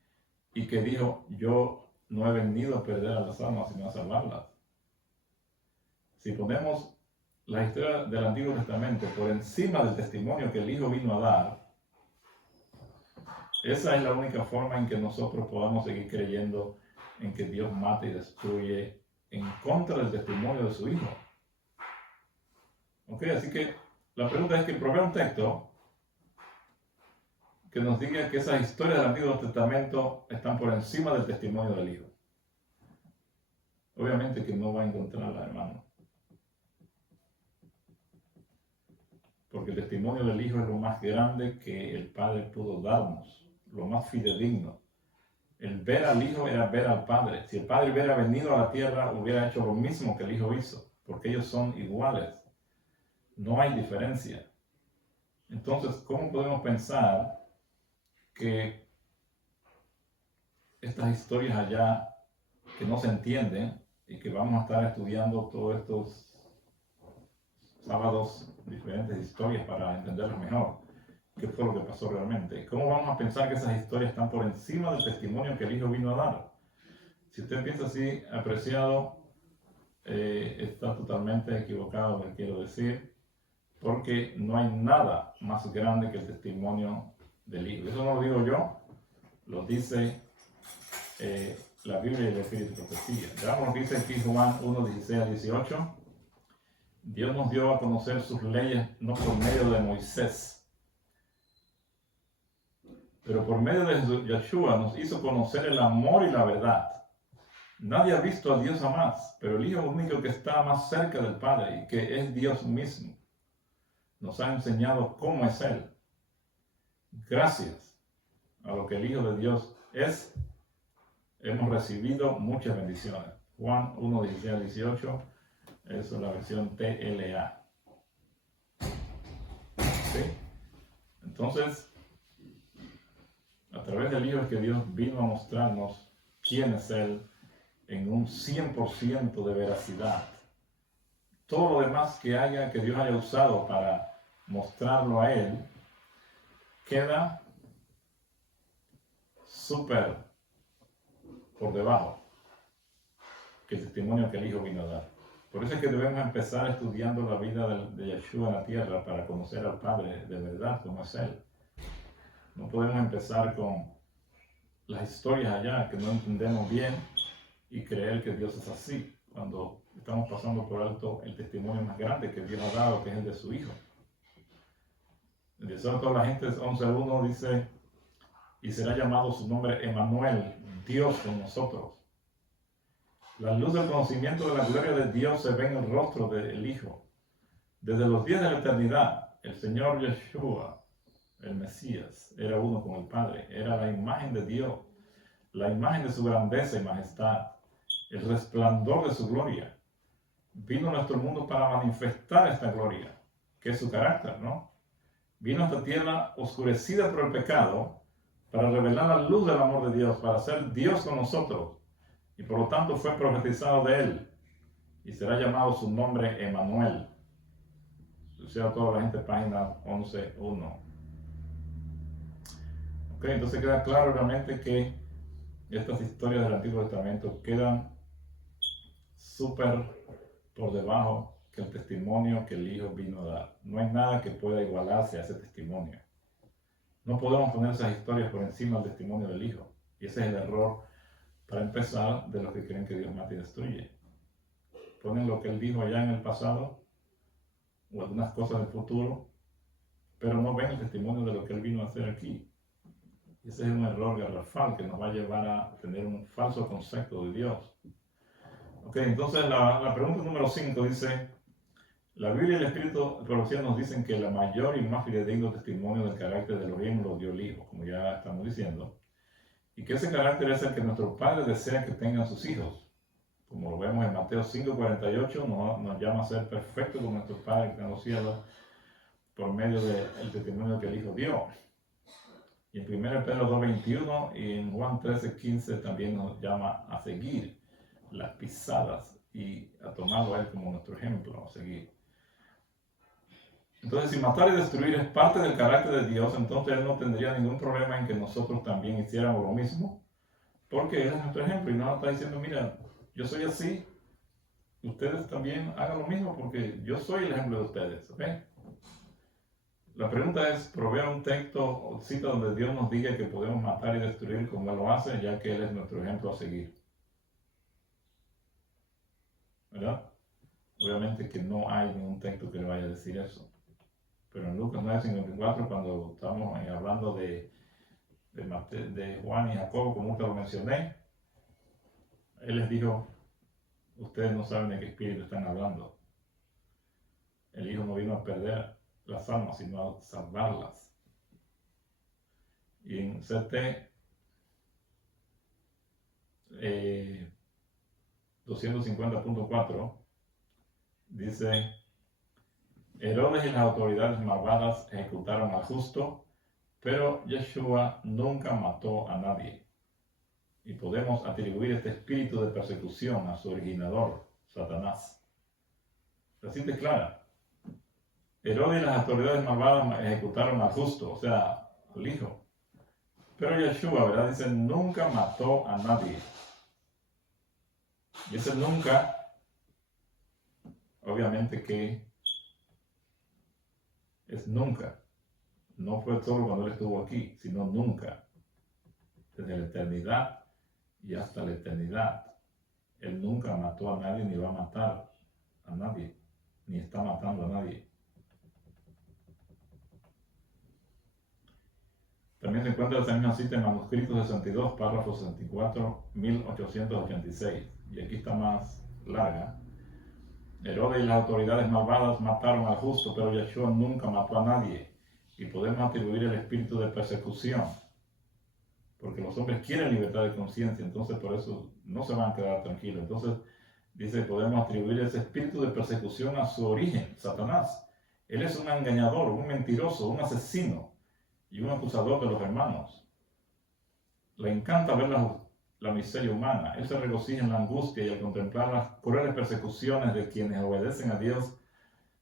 y que dijo, yo no he venido a perder a las almas, sino a salvarlas. Si ponemos la historia del Antiguo Testamento por encima del testimonio que el Hijo vino a dar, esa es la única forma en que nosotros podamos seguir creyendo en que Dios mata y destruye en contra del testimonio de su Hijo. Ok, así que la pregunta es que provea un texto que nos diga que esas historias del Antiguo Testamento están por encima del testimonio del Hijo. Obviamente que no va a encontrarla, hermano. Porque el testimonio del Hijo es lo más grande que el Padre pudo darnos, lo más fidedigno. El ver al Hijo era ver al Padre. Si el Padre hubiera venido a la tierra, hubiera hecho lo mismo que el Hijo hizo, porque ellos son iguales. No hay diferencia. Entonces, ¿cómo podemos pensar que estas historias allá que no se entienden y que vamos a estar estudiando todos estos sábados diferentes historias para entenderlas mejor, qué fue lo que pasó realmente? ¿Cómo vamos a pensar que esas historias están por encima del testimonio que el Hijo vino a dar? Si usted piensa así, apreciado, está totalmente equivocado, le quiero decir. porque no hay nada más grande que el testimonio del Hijo. Eso no lo digo yo, lo dice la Biblia y el Espíritu de Profecía. Veamos lo que dice aquí Juan 1, 16 a 18. Dios nos dio a conocer sus leyes no por medio de Moisés, pero por medio de Yeshua nos hizo conocer el amor y la verdad. Nadie ha visto a Dios jamás, pero el Hijo único que está más cerca del Padre y que es Dios mismo, nos ha enseñado cómo es Él. Gracias a lo que el Hijo de Dios es, hemos recibido muchas bendiciones. Juan 1, 16 a 18, eso es la versión TLA. ¿Sí? Entonces, a través del Hijo es que Dios vino a mostrarnos quién es Él en un 100% de veracidad. Todo lo demás que Dios haya usado para mostrarlo a Él, queda súper por debajo que el testimonio que el Hijo vino a dar. Por eso es que debemos empezar estudiando la vida de Yeshua en la tierra para conocer al Padre de verdad como es Él. No podemos empezar con las historias allá que no entendemos bien y creer que Dios es así, cuando estamos pasando por alto el testimonio más grande que Dios ha dado, que es el de su Hijo. El deseo de toda la gente 11.1 dice, y será llamado su nombre Emmanuel, Dios con nosotros. La luz del conocimiento de la gloria de Dios se ve en el rostro del Hijo. Desde los días de la eternidad, el Señor Yeshua, el Mesías, era uno con el Padre, era la imagen de Dios, la imagen de su grandeza y majestad, el resplandor de su gloria. Vino a nuestro mundo para manifestar esta gloria, que es su carácter, ¿no? Vino a esta tierra oscurecida por el pecado para revelar la luz del amor de Dios, para ser Dios con nosotros, y por lo tanto fue profetizado de Él, y será llamado su nombre Emmanuel. O sea, toda la gente, página 11.1. Ok, entonces queda claro realmente que estas historias del Antiguo Testamento quedan súper por debajo que el testimonio que el Hijo vino a dar. No hay nada que pueda igualarse a ese testimonio. No podemos poner esas historias por encima del testimonio del Hijo. Y ese es el error, para empezar, de los que creen que Dios mata y destruye. Ponen lo que Él dijo allá en el pasado, o algunas cosas del futuro, pero no ven el testimonio de lo que Él vino a hacer aquí. Y ese es un error garrafal que nos va a llevar a tener un falso concepto de Dios. Ok, entonces la pregunta número 5 dice, la Biblia y el Espíritu de Profecía nos dicen que la mayor y más fidedigno testimonio del carácter de Elohim lo dio el Hijo, como ya estamos diciendo, y que ese carácter es el que nuestros padres desean que tengan sus hijos. Como lo vemos en Mateo 5:48, nos llama a ser perfectos con nuestros padres que están en los cielos por medio del testimonio que el Hijo dio. Y en 1 Pedro 2:21 y en Juan 13:15 también nos llama a seguir las pisadas y a tomarlo a Él como nuestro ejemplo a seguir. Entonces, si matar y destruir es parte del carácter de Dios, entonces Él no tendría ningún problema en que nosotros también hiciéramos lo mismo, porque Él es nuestro ejemplo y nos está diciendo, mira, yo soy así, ustedes también hagan lo mismo porque yo soy el ejemplo de ustedes, ¿ok? La pregunta es, provea un texto o cita donde Dios nos diga que podemos matar y destruir como Él lo hace, ya que Él es nuestro ejemplo a seguir. ¿Verdad? Obviamente que no hay ningún texto que le vaya a decir eso. Pero en Lucas 9:54, cuando estamos hablando de Juan y Jacobo, como usted lo mencioné, Él les dijo, ustedes no saben de qué espíritu están hablando. El Hijo no vino a perder las almas, sino a salvarlas. Y en CT 250.4 dice, Herodes y las autoridades malvadas ejecutaron al justo, pero Yeshua nunca mató a nadie. Y podemos atribuir este espíritu de persecución a su originador, Satanás. Así te clara. Herodes y las autoridades malvadas ejecutaron al justo, o sea, al Hijo. Pero Yeshua, ¿verdad? Dice, nunca mató a nadie. Y ese nunca, obviamente que es nunca. No fue solo cuando Él estuvo aquí, sino nunca. Desde la eternidad y hasta la eternidad. Él nunca mató a nadie ni va a matar a nadie, ni está matando a nadie. También se encuentra esa misma cita en manuscrito 62, párrafo 64, 1886. Y aquí está más larga. Herodes y las autoridades malvadas mataron al justo, pero Yeshua nunca mató a nadie. Y podemos atribuir el espíritu de persecución, porque los hombres quieren libertad de conciencia, entonces por eso no se van a quedar tranquilos. Entonces dice, podemos atribuir ese espíritu de persecución a su origen, Satanás. Él es un engañador, un mentiroso, un asesino y un acusador de los hermanos. Le encanta ver la miseria humana. Él se regocija en la angustia y al contemplar las crueles persecuciones de quienes obedecen a Dios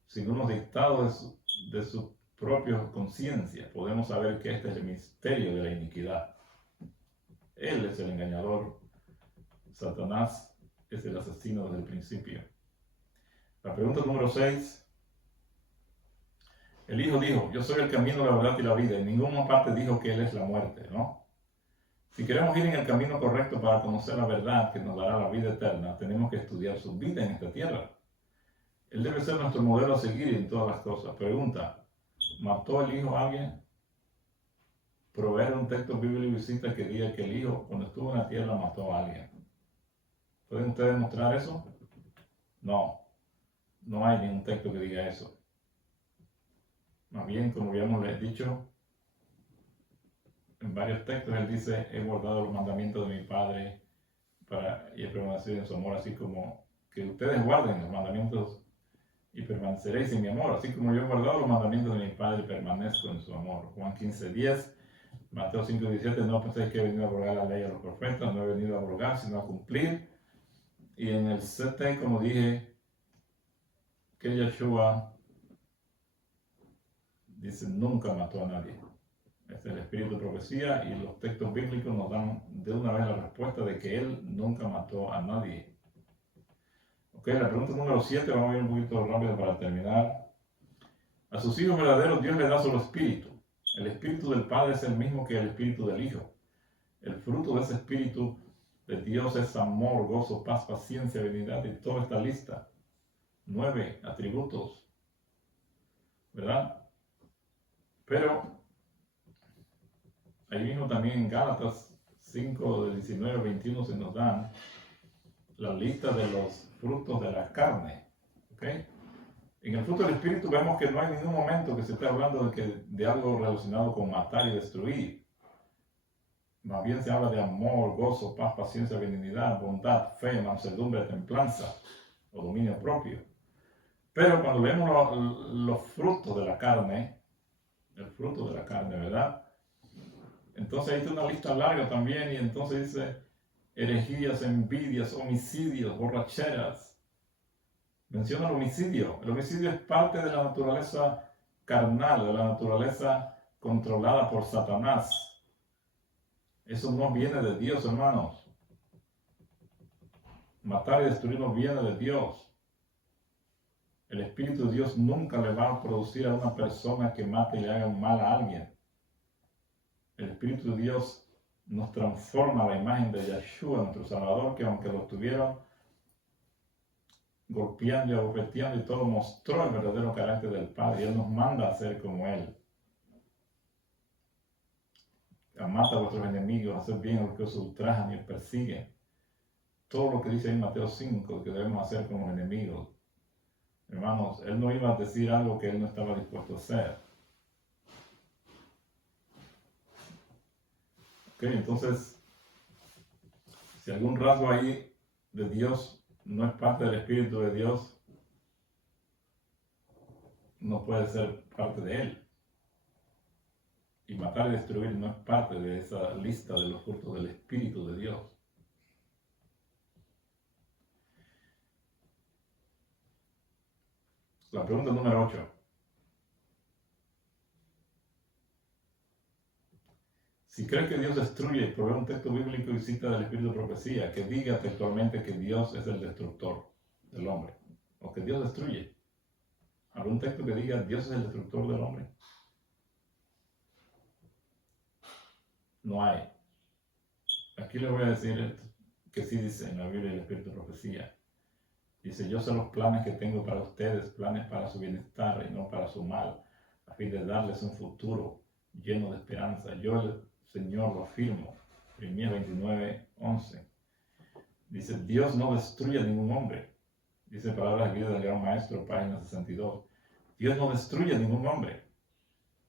según los dictados de su propia conciencia, podemos saber que este es el misterio de la iniquidad. Él es el engañador. Satanás es el asesino desde el principio. La pregunta número 6. El Hijo dijo, yo soy el camino, la verdad y la vida. En ninguna parte dijo que Él es la muerte, ¿no? Si queremos ir en el camino correcto para conocer la verdad que nos dará la vida eterna, tenemos que estudiar su vida en esta tierra. Él debe ser nuestro modelo a seguir en todas las cosas. Pregunta, ¿mató el Hijo a alguien? Proveer un texto bíblico y cita que diga que el Hijo, cuando estuvo en la tierra, mató a alguien. ¿Pueden ustedes demostrar eso? No, no hay ningún texto que diga eso. Más bien, como habíamos les dicho, en varios textos Él dice, he guardado los mandamientos de mi Padre y he permanecido en su amor, así como que ustedes guarden los mandamientos y permaneceréis en mi amor, así como yo he guardado los mandamientos de mi Padre y permanezco en su amor. Juan 15:10, Mateo 5:17, no penséis que he venido a abrogar la ley a los profetas, no he venido a abrogar, sino a cumplir. Y en el 7, como dije, que Yeshua dice, nunca mató a nadie. Este es el espíritu de profecía y los textos bíblicos nos dan de una vez la respuesta de que Él nunca mató a nadie. Ok, la pregunta número 7, vamos a ir un poquito rápido para terminar. A sus hijos verdaderos Dios les da su espíritu. El espíritu del Padre es el mismo que el espíritu del Hijo. El fruto de ese espíritu de Dios es amor, gozo, paz, paciencia, benignidad y toda esta lista. 9 atributos, ¿verdad? Pero ahí mismo también en Gálatas 5, de 19 a 21 se nos dan la lista de los frutos de la carne. ¿Okay? En el fruto del Espíritu vemos que no hay ningún momento que se esté hablando de algo relacionado con matar y destruir. Más bien se habla de amor, gozo, paz, paciencia, benignidad, bondad, fe, mansedumbre, templanza o dominio propio. Pero cuando vemos los frutos de la carne, el fruto de la carne, ¿verdad? Entonces ahí está una lista larga también y entonces dice herejías, envidias, homicidios, borracheras. Menciona el homicidio. El homicidio es parte de la naturaleza carnal, de la naturaleza controlada por Satanás. Eso no viene de Dios, hermanos. Matar y destruir no viene de Dios. El Espíritu de Dios nunca le va a producir a una persona que mate y le haga un mal a alguien. El Espíritu de Dios nos transforma a la imagen de Yeshua, nuestro Salvador, que aunque lo estuvieron golpeando y abofeteando y todo, mostró el verdadero carácter del Padre. Y Él nos manda a ser como Él. Amad a vuestros enemigos, haced bien a los que os ultrajan y os persiguen. Todo lo que dice ahí en Mateo 5, que debemos hacer como enemigos. Hermanos, Él no iba a decir algo que Él no estaba dispuesto a hacer. Ok, entonces, si algún rasgo ahí de Dios no es parte del Espíritu de Dios, no puede ser parte de Él. Y matar y destruir no es parte de esa lista de los frutos del Espíritu de Dios. La pregunta número 8. Si crees que Dios destruye, provee un texto bíblico y cita del Espíritu de profecía que diga textualmente que Dios es el destructor del hombre, o que Dios destruye. ¿Algún texto que diga Dios es el destructor del hombre? No hay. Aquí les voy a decir esto, que sí dice en la Biblia el Espíritu de Profecía. Dice, yo sé los planes que tengo para ustedes, planes para su bienestar y no para su mal, a fin de darles un futuro lleno de esperanza. Yo, el Señor, lo afirmo. Jeremías 29:11. Dice, Dios no destruye a ningún hombre. Dice palabras de vida del gran maestro, página 62. Dios no destruye a ningún hombre.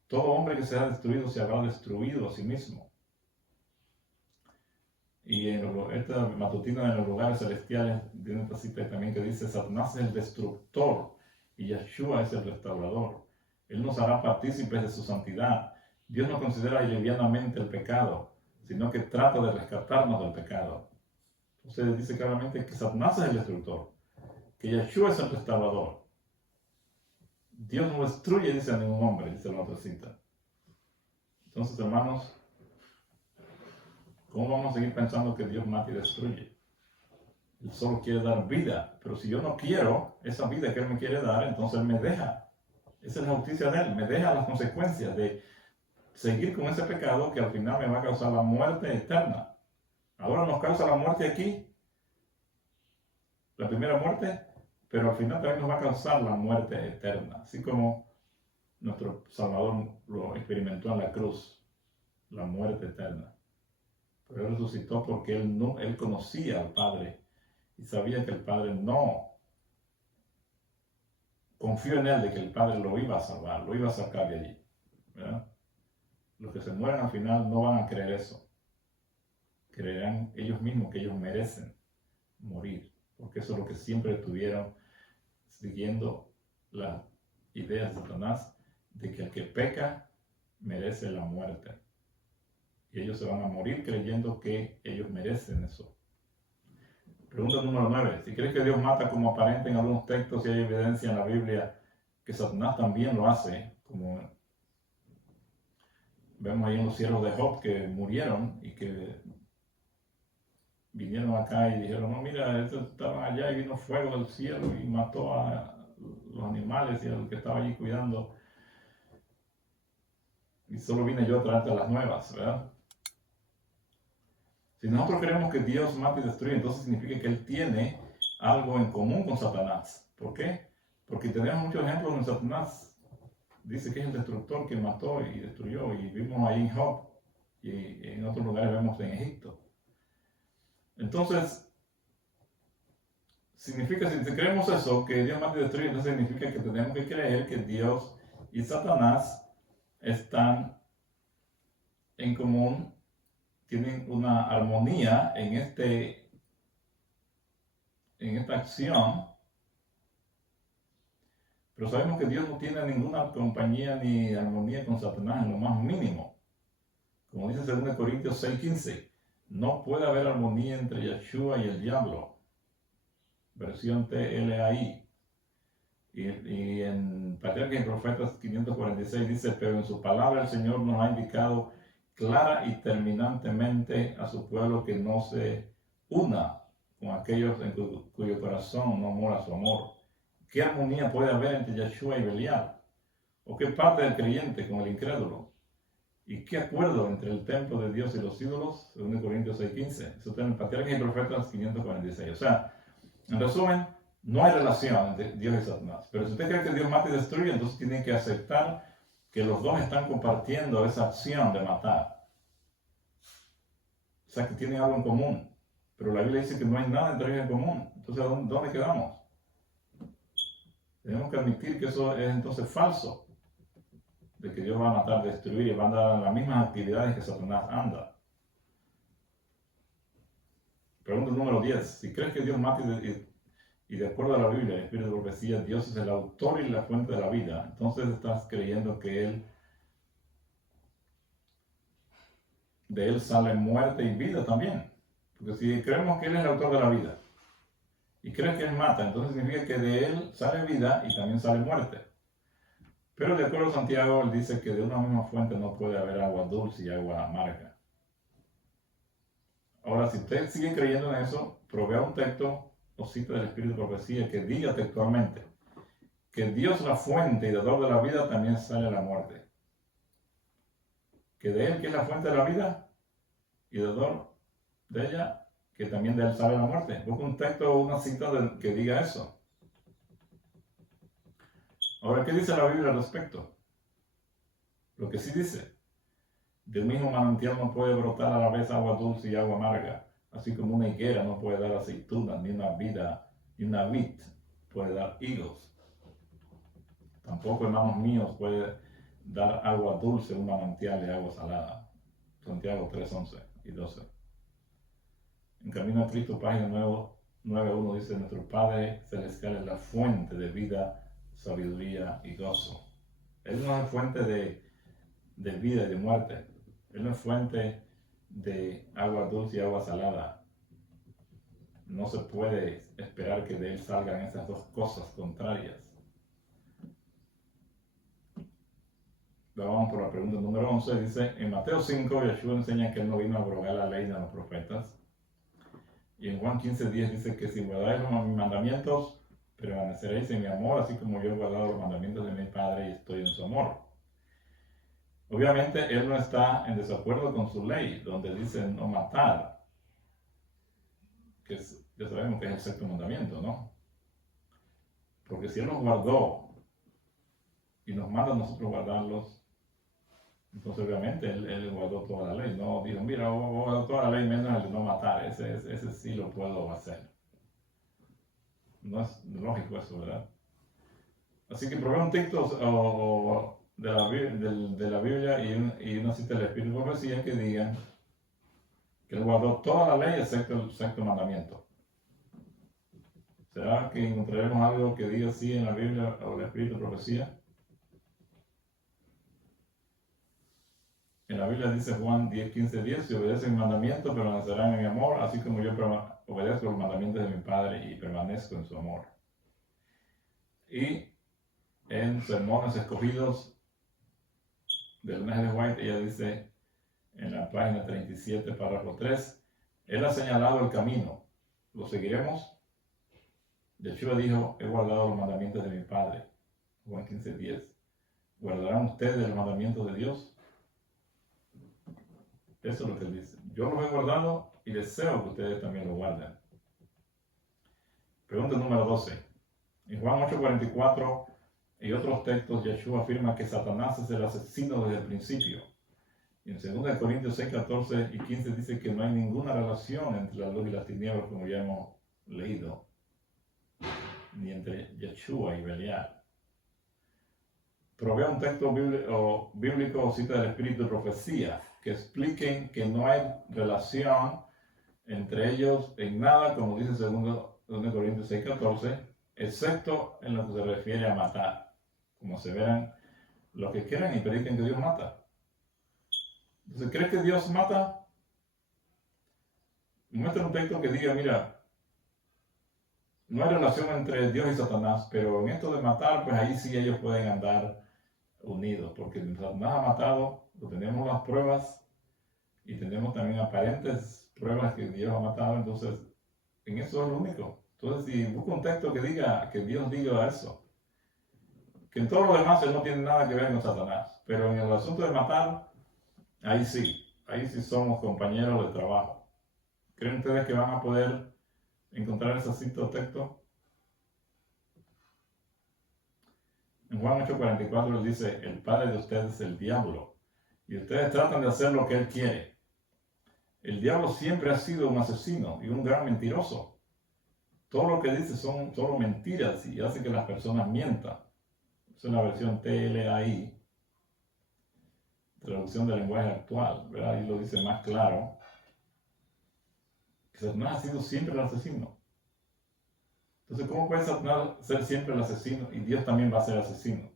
Todo hombre que sea destruido se habrá destruido a sí mismo. Y en esta matutina en los lugares celestiales tiene esta cita también que dice, Satanás es el destructor y Yeshua es el restaurador. Él nos hará partícipes de su santidad. Dios no considera livianamente el pecado, sino que trata de rescatarnos del pecado. Entonces dice claramente que Satanás es el destructor, que Yeshua es el restaurador. Dios no destruye, dice, a ningún hombre, dice la otra cita. Entonces, hermanos, ¿cómo vamos a seguir pensando que Dios mata y destruye? Él solo quiere dar vida, pero si yo no quiero esa vida que Él me quiere dar, entonces Él me deja. Esa es la justicia de Él, me deja las consecuencias de seguir con ese pecado que al final me va a causar la muerte eterna. Ahora nos causa la muerte aquí, la primera muerte, pero al final también nos va a causar la muerte eterna, así como nuestro Salvador lo experimentó en la cruz, la muerte eterna. Pero Él resucitó porque Él conocía al Padre y sabía que el Padre no confió en Él de que el Padre lo iba a salvar, lo iba a sacar de allí, ¿verdad? Los que se mueren al final no van a creer eso. Creerán ellos mismos que ellos merecen morir, porque eso es lo que siempre estuvieron siguiendo las ideas de Satanás, de que el que peca merece la muerte. Y ellos se van a morir creyendo que ellos merecen eso. Pregunta número 9. Si crees que Dios mata como aparente en algunos textos y hay evidencia en la Biblia que Satanás también lo hace, como vemos ahí en los siervos de Job que murieron y que vinieron acá y dijeron, no, mira, estos estaban allá y vino fuego del cielo y mató a los animales y al que estaba allí cuidando. Y solo vine yo a traerte las nuevas, ¿verdad? Si nosotros creemos que Dios mata y destruye, entonces significa que Él tiene algo en común con Satanás. ¿Por qué? Porque tenemos muchos ejemplos donde Satanás dice que es el destructor que mató y destruyó. Y vimos ahí en Job y en otros lugares vemos en Egipto. Entonces, significa, si creemos eso, que Dios mata y destruye, entonces significa que tenemos que creer que Dios y Satanás están en común, tienen una armonía en esta acción, pero sabemos que Dios no tiene ninguna compañía ni armonía con Satanás en lo más mínimo. Como dice 2 Corintios 6:15, no puede haber armonía entre Yeshua y el diablo. Versión TLAI. Y en Patriarcas y Profetas 546 dice, pero en su palabra el Señor nos ha indicado clara y terminantemente a su pueblo que no se una con aquellos en cuyo corazón no mora su amor. ¿Qué armonía puede haber entre Yeshua y Belial? ¿O qué parte del creyente con el incrédulo? ¿Y qué acuerdo entre el templo de Dios y los ídolos? 2 Corintios 6:15. Eso está en Patriarcas y Profetas 546. O sea, en resumen, no hay relación entre Dios y Satanás. Pero si usted cree que Dios mata y destruye, entonces tiene que aceptar que los dos están compartiendo esa acción de matar. O sea, que tienen algo en común. Pero la Biblia dice que no hay nada entre ellos en común. Entonces, ¿dónde quedamos? Tenemos que admitir que eso es entonces falso. De que Dios va a matar, destruir y va a andar en las mismas actividades que Satanás anda. Pregunta número 10. Si crees que Dios mata y de acuerdo a la Biblia, el Espíritu de Profecía, Dios es el autor y la fuente de la vida, entonces estás creyendo que de Él sale muerte y vida también. Porque si creemos que Él es el autor de la vida y crees que Él mata, entonces significa que de Él sale vida y también sale muerte. Pero de acuerdo a Santiago, Él dice que de una misma fuente no puede haber agua dulce y agua amarga. Ahora, si usted sigue creyendo en eso, provea un texto o cita del Espíritu de Profecía que diga textualmente que Dios la fuente y dador de la vida también sale la muerte. Que de Él, que es la fuente de la vida y dador de ella, que también de Él sale la muerte. Busca un texto o una cita que diga eso. Ahora, ¿qué dice la Biblia al respecto? Lo que sí dice: del mismo manantial no puede brotar a la vez agua dulce y agua amarga, así como una higuera no puede dar aceitunas, ni una vid puede dar higos. Tampoco, hermanos míos, puede dar agua dulce un manantial de agua salada. Santiago 3:11 y 12. En Camino a Cristo, página 9:1 dice: nuestro Padre Celestial es la fuente de vida, sabiduría y gozo. Él no es fuente de vida y de muerte. Él no es fuente de agua dulce y agua salada. No se puede esperar que de Él salgan esas dos cosas contrarias. Vamos por la pregunta número 11. Dice: en Mateo 5, Yeshua enseña que Él no vino a abrogar la ley de los profetas. Y en Juan 15:10 dice que si guardáis mis mandamientos, permaneceréis en mi amor, así como yo he guardado los mandamientos de mi Padre y estoy en su amor. Obviamente Él no está en desacuerdo con su ley, donde dice no matar, que ya sabemos que es el sexto mandamiento, ¿no? Porque si Él los guardó y nos manda a nosotros guardarlos, entonces obviamente él guardó toda la ley. No dijo: mira, voy a guardar toda la ley menos el de no matar. Ese sí lo puedo hacer. No es lógico eso, ¿verdad? Así que probé un texto de la Biblia y una cita del Espíritu de Profecía que diga que Él guardó toda la ley excepto el sexto mandamiento. ¿Será que encontraremos algo que diga así en la Biblia o el Espíritu de Profecía? En la Biblia dice Juan 10:15-10: si obedecen mi mandamiento, permanecerán en mi amor, así como yo obedezco los mandamientos de mi Padre y permanezco en su amor. Y en Sermones Escogidos de Ellen G. White, ella dice en la página 37, párrafo 3: Él ha señalado el camino, ¿lo seguiremos? Yeshua dijo: he guardado los mandamientos de mi Padre. Juan 15:10. ¿Guardarán ustedes los mandamientos de Dios? Eso es lo que él dice. Yo los he guardado y deseo que ustedes también lo guarden. Pregunta número 12. En Juan 8:44 y otros textos, Yeshua afirma que Satanás es el asesino desde el principio. Y en 2 Corintios 6:14 y 15 dice que no hay ninguna relación entre la luz y las tinieblas, como ya hemos leído, ni entre Yeshua y Belial. Provee un texto bíblico o cita del Espíritu de Profecía que expliquen que no hay relación entre ellos en nada, como dice 2 Corintios 6:14, excepto en lo que se refiere a matar. Como se verán los que quieran y prediquen que Dios mata. Entonces, ¿crees que Dios mata? Muestra un texto que diga: mira, no hay relación entre Dios y Satanás, pero en esto de matar, pues ahí sí ellos pueden andar unidos, porque Satanás ha matado, tenemos las pruebas y tenemos también aparentes pruebas que Dios ha matado. Entonces en eso es lo único. Entonces, si busco un texto que diga, que Dios diga eso, que en todo lo demás Él no tiene nada que ver con Satanás, pero en el asunto de matar, ahí sí somos compañeros de trabajo. ¿Creen ustedes que van a poder encontrar ese cita o texto? En Juan 8:44 les dice: el padre de ustedes es el diablo, y ustedes tratan de hacer lo que él quiere. El diablo siempre ha sido un asesino y un gran mentiroso. Todo lo que dice son solo mentiras y hace que las personas mientan. Esa es la versión TLAI, traducción del lenguaje actual, ¿verdad? Ahí lo dice más claro. Que Satanás ha sido siempre el asesino. Entonces, ¿cómo puede Satanás ser siempre el asesino y Dios también va a ser asesino?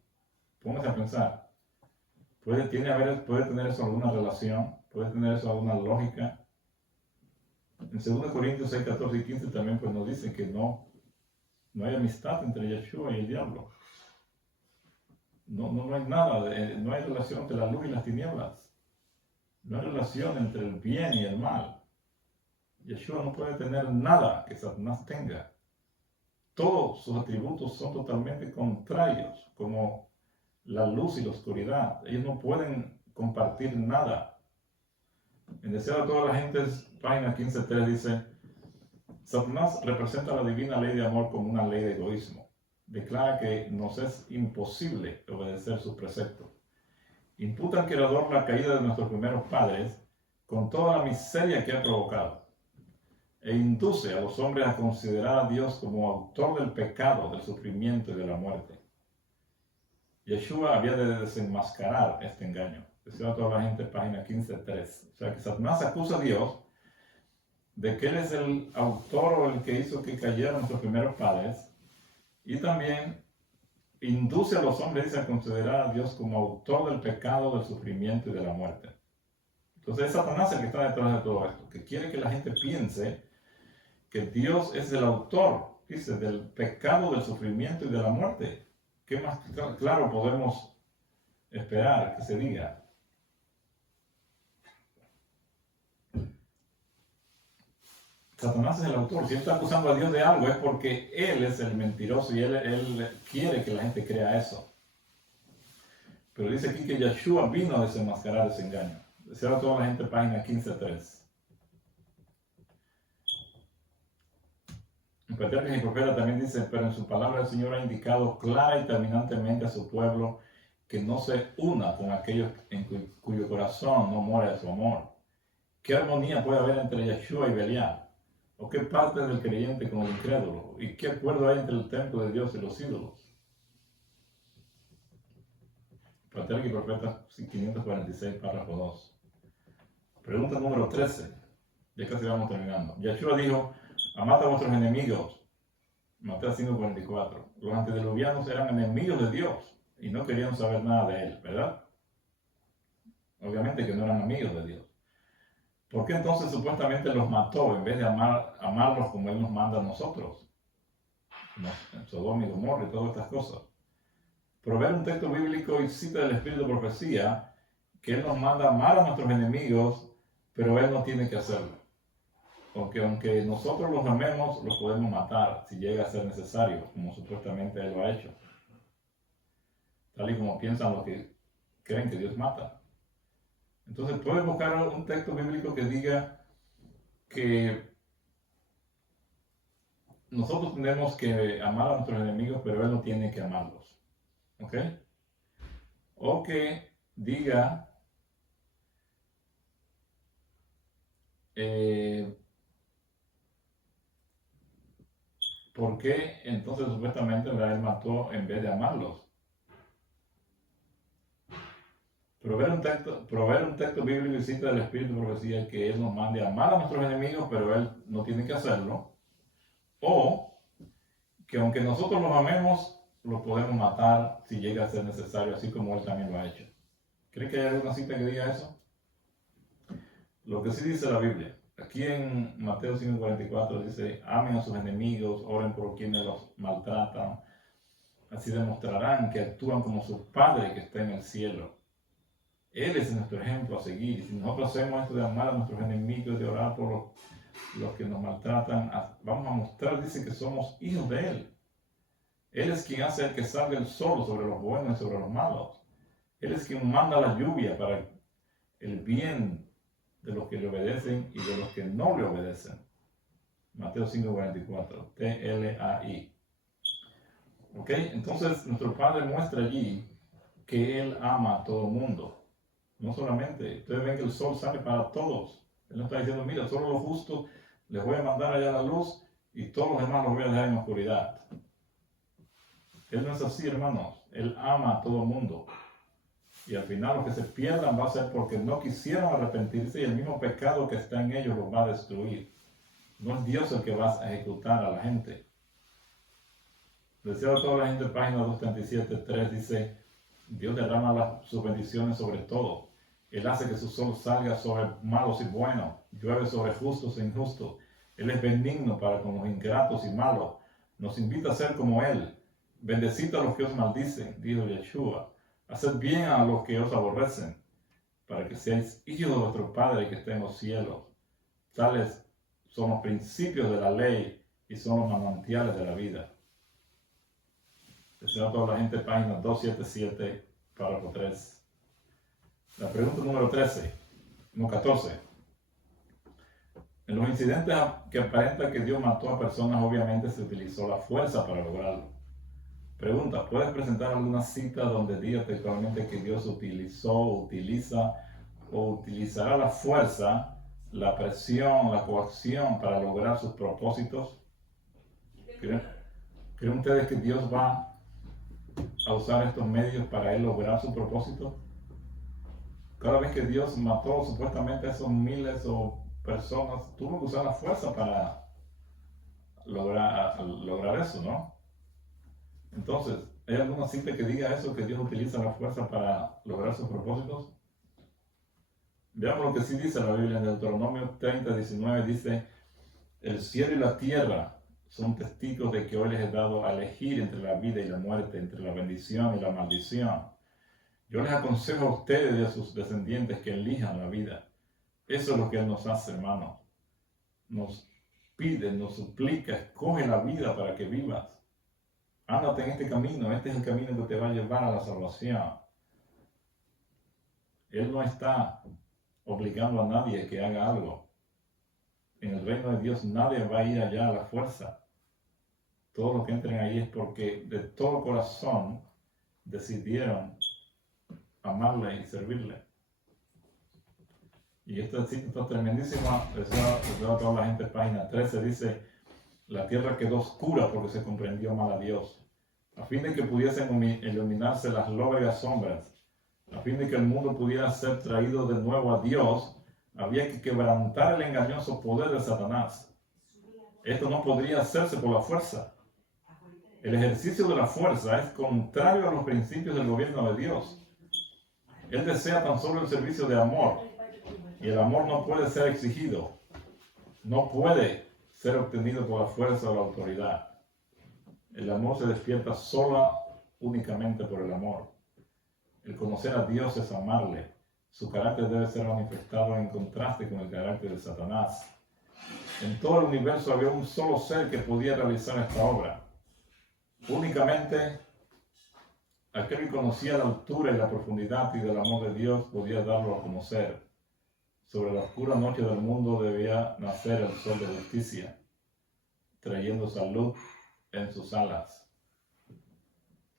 Póngase a pensar. ¿Puede tener eso alguna relación? ¿Puede tener eso alguna lógica? En 2 Corintios 6:14 y 15 también pues nos dice que no hay amistad entre Yeshua y el diablo. No hay nada, no hay relación entre la luz y las tinieblas. No hay relación entre el bien y el mal. Yeshua no puede tener nada que Satanás tenga. todos sus atributos son totalmente contrarios, como la luz y la oscuridad. Ellos no pueden compartir nada. En Deseo de toda la gente, página 15.3 dice, Satanás representa la divina ley de amor como una ley de egoísmo. Declara que nos es imposible obedecer sus preceptos. Imputa al Creador la caída de nuestros primeros padres con toda la miseria que ha provocado, e induce a los hombres a considerar a Dios como autor del pecado, del sufrimiento y de la muerte. Yeshua había de desenmascarar este engaño. Decía a toda la gente, página 15.3. O sea que Satanás acusa a Dios de que Él es el autor o el que hizo que cayeran nuestros primeros padres, y también induce a los hombres a considerar a Dios como autor del pecado, del sufrimiento y de la muerte. Entonces es Satanás el que está detrás de todo esto, que quiere que la gente piense que Dios es el autor, dice, del pecado, del sufrimiento y de la muerte. ¿Qué más claro podemos esperar que se diga? Satanás es el autor. Si él está acusando a Dios de algo es porque él es el mentiroso y él quiere que la gente crea eso. Pero dice aquí que Yeshua vino a desenmascarar ese engaño. Desea a toda la gente, página 15.3. En Patriarcas y Profetas también dice, pero en su palabra el Señor ha indicado clara y terminantemente a su pueblo que no se una con aquellos en cuyo corazón no mora su amor. ¿Qué armonía puede haber entre Yeshua y Belial? ¿O qué parte del creyente con el incrédulo? ¿Y qué acuerdo hay entre el templo de Dios y los ídolos? Patriarcas y Profetas 546, párrafo 2. Pregunta número 13. Ya casi vamos terminando. Yeshua dijo, amad a vuestros enemigos. Mateo 5.44. Los antediluvianos eran enemigos de Dios y no querían saber nada de Él, ¿verdad? Obviamente que no eran amigos de Dios. ¿Por qué entonces supuestamente los mató en vez de amarlos como Él nos manda a nosotros? En Sodoma y Gomorra y todas estas cosas. Proveer un texto bíblico y cita del Espíritu de Profecía que Él nos manda a amar a nuestros enemigos, pero Él no tiene que hacerlo. Porque aunque nosotros los amemos, los podemos matar si llega a ser necesario, como supuestamente Él lo ha hecho. Tal y como piensan los que creen que Dios mata. Entonces puedes buscar un texto bíblico que diga que nosotros tenemos que amar a nuestros enemigos, pero Él no tiene que amarlos. ¿Ok? O que diga ¿por qué entonces supuestamente Él mató en vez de amarlos? Proveer un texto bíblico y cita del Espíritu de Profecía que Él nos mande a amar a nuestros enemigos, pero Él no tiene que hacerlo. O que aunque nosotros los amemos, los podemos matar si llega a ser necesario, así como Él también lo ha hecho. ¿Cree que hay alguna cita que diga eso? Lo que sí dice la Biblia. Aquí en Mateo 5.44 dice, amen a sus enemigos, oren por quienes los maltratan. Así demostrarán que actúan como su Padre que está en el cielo. Él es nuestro ejemplo a seguir. Y si nosotros hacemos esto de amar a nuestros enemigos, de orar por los que nos maltratan, vamos a mostrar, dice, que somos hijos de Él. Él es quien hace que salga el sol sobre los buenos y sobre los malos. Él es quien manda la lluvia para el bien de los que le obedecen y de los que no le obedecen. Mateo 5.44, TLAI. ¿Ok? Entonces, nuestro Padre muestra allí que Él ama a todo el mundo. No solamente, ustedes ven que el sol sale para todos. Él no está diciendo, mira, solo los justos les voy a mandar allá la luz y todos los demás los voy a dejar en la oscuridad. Él no es así, hermanos. Él ama a todo el mundo. Y al final los que se pierdan va a ser porque no quisieron arrepentirse y el mismo pecado que está en ellos los va a destruir. No es Dios el que va a ejecutar a la gente. Deseo a toda la gente, página 237.3 dice, Dios derrama sus bendiciones sobre todo. Él hace que su sol salga sobre malos y buenos, llueve sobre justos e injustos. Él es benigno para con los ingratos y malos. Nos invita a ser como Él. Bendecid a los que os maldicen, dijo Yeshua. Haced bien a los que os aborrecen, para que seáis hijos de vuestro Padre que está en los cielos. Tales son los principios de la ley y son los manantiales de la vida. Deseo a toda la gente, página 277, párrafo 3. La pregunta número 14. En los incidentes que aparenta que Dios mató a personas, obviamente se utilizó la fuerza para lograrlo. Pregunta, ¿puedes presentar alguna cita donde diga textualmente que Dios utilizó, utiliza o utilizará la fuerza, la presión, la coacción para lograr sus propósitos? ¿Creen ustedes que Dios va a usar estos medios para él lograr su propósito? Cada vez que Dios mató supuestamente a esos miles o personas, tuvo que usar la fuerza para lograr eso, ¿no? Entonces, ¿hay alguna cita que diga eso, que Dios utiliza la fuerza para lograr sus propósitos? Veamos lo que sí dice la Biblia en Deuteronomio 30:19, dice: el cielo y la tierra son testigos de que hoy les he dado a elegir entre la vida y la muerte, entre la bendición y la maldición. Yo les aconsejo a ustedes y a sus descendientes que elijan la vida. Eso es lo que Él nos hace, hermano. Nos pide, nos suplica, escoge la vida para que vivas. Ándate en este camino, este es el camino que te va a llevar a la salvación. Él no está obligando a nadie que haga algo. En el reino de Dios nadie va a ir allá a la fuerza. Todos los que entren ahí es porque de todo corazón decidieron amarle y servirle. Y esta cita está tremendísima. Deseo a toda la gente, página 13, dice: la tierra quedó oscura porque se comprendió mal a Dios, a fin de que pudiesen iluminarse las lóbregas sombras, a fin de que el mundo pudiera ser traído de nuevo a Dios. Había que quebrantar el engañoso poder de Satanás. Esto no podría hacerse por la fuerza. El ejercicio de la fuerza es contrario a los principios del gobierno de Dios. Él desea tan solo el servicio de amor, y el amor no puede ser exigido, no puede ser obtenido por la fuerza o la autoridad. El amor se despierta únicamente por el amor. El conocer a Dios es amarle. Su carácter debe ser manifestado en contraste con el carácter de Satanás. En todo el universo había un solo ser que podía realizar esta obra. Únicamente aquel que conocía la altura y la profundidad y del amor de Dios podía darlo a conocer. Sobre la oscura noche del mundo debía nacer el sol de justicia, trayendo salud en sus alas.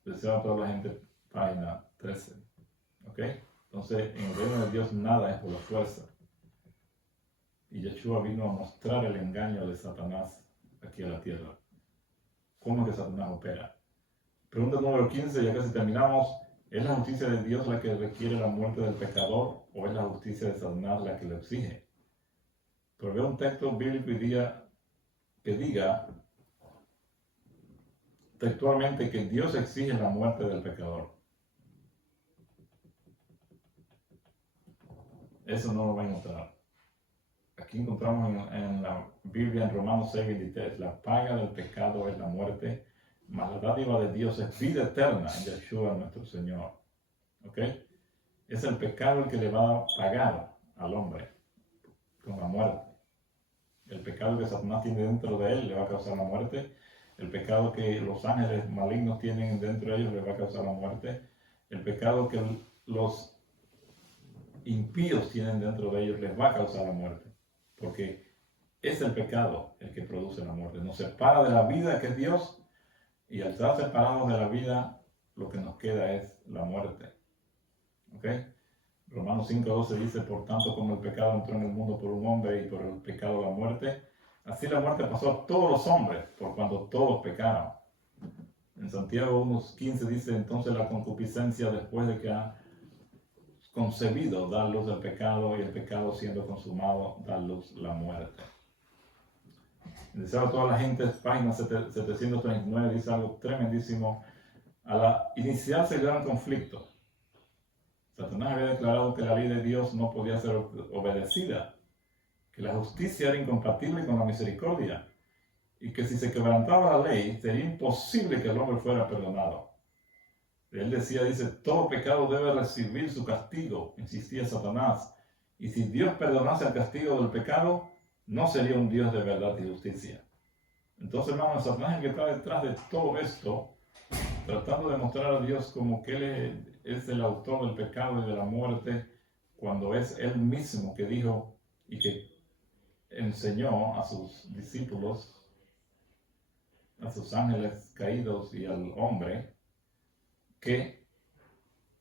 Deseo a toda la gente, página 13. ¿Ok? Entonces, en el reino de Dios nada es por la fuerza. Y Yeshua vino a mostrar el engaño de Satanás aquí a la tierra. ¿Cómo es que Satanás opera? Pregunta número 15, ya casi terminamos. ¿Es la justicia de Dios la que requiere la muerte del pecador o es la justicia de Satanás la que lo exige? Pero veo un texto bíblico que diga textualmente que Dios exige la muerte del pecador. Eso no lo va a encontrar. Aquí encontramos en la Biblia, en Romanos 6:23, la paga del pecado es la muerte, mas la dádiva de Dios es vida eterna en Yeshua nuestro Señor. ¿Ok? Es el pecado el que le va a pagar al hombre con la muerte. El pecado que Satanás tiene dentro de él le va a causar la muerte. El pecado que los ángeles malignos tienen dentro de ellos le va a causar la muerte. El pecado que los impíos tienen dentro de ellos les va a causar la muerte. Porque es el pecado el que produce la muerte. Nos separa de la vida que es Dios, y al estar separados de la vida, lo que nos queda es la muerte. ¿Ok? Romanos 5:12 dice: por tanto, como el pecado entró en el mundo por un hombre y por el pecado la muerte, así la muerte pasó a todos los hombres, por cuanto todos pecaron. En Santiago 1:15 dice: entonces la concupiscencia, después de que ha concebido, da luz al pecado, y el pecado siendo consumado, da luz la muerte. Deseo a toda la gente, página 739, dice algo tremendísimo. Al iniciarse el gran conflicto, Satanás había declarado que la ley de Dios no podía ser obedecida, que la justicia era incompatible con la misericordia, y que si se quebrantaba la ley, sería imposible que el hombre fuera perdonado. Él dice, todo pecado debe recibir su castigo, insistía Satanás, y si Dios perdonase el castigo del pecado, no sería un Dios de verdad y justicia. Entonces, hermanos, Satanás es el que está detrás de todo esto tratando de mostrar a Dios como que Él es el autor del pecado y de la muerte, cuando es Él mismo que dijo y que enseñó a sus discípulos, a sus ángeles caídos y al hombre, que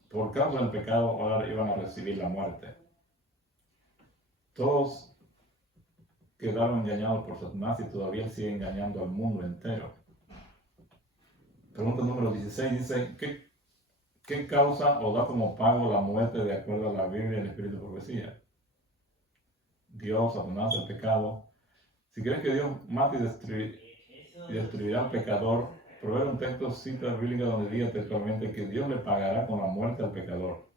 por causa del pecado ahora iban a recibir la muerte. Todos quedaron engañados por Satanás y todavía sigue engañando al mundo entero. Pregunta número 16 dice, ¿qué causa o da como pago la muerte de acuerdo a la Biblia y el Espíritu de profecía? Dios, Satanás, el pecado. Si crees que Dios mate y destruirá al pecador, proveer un texto cita bíblica donde diga textualmente que Dios le pagará con la muerte al pecador.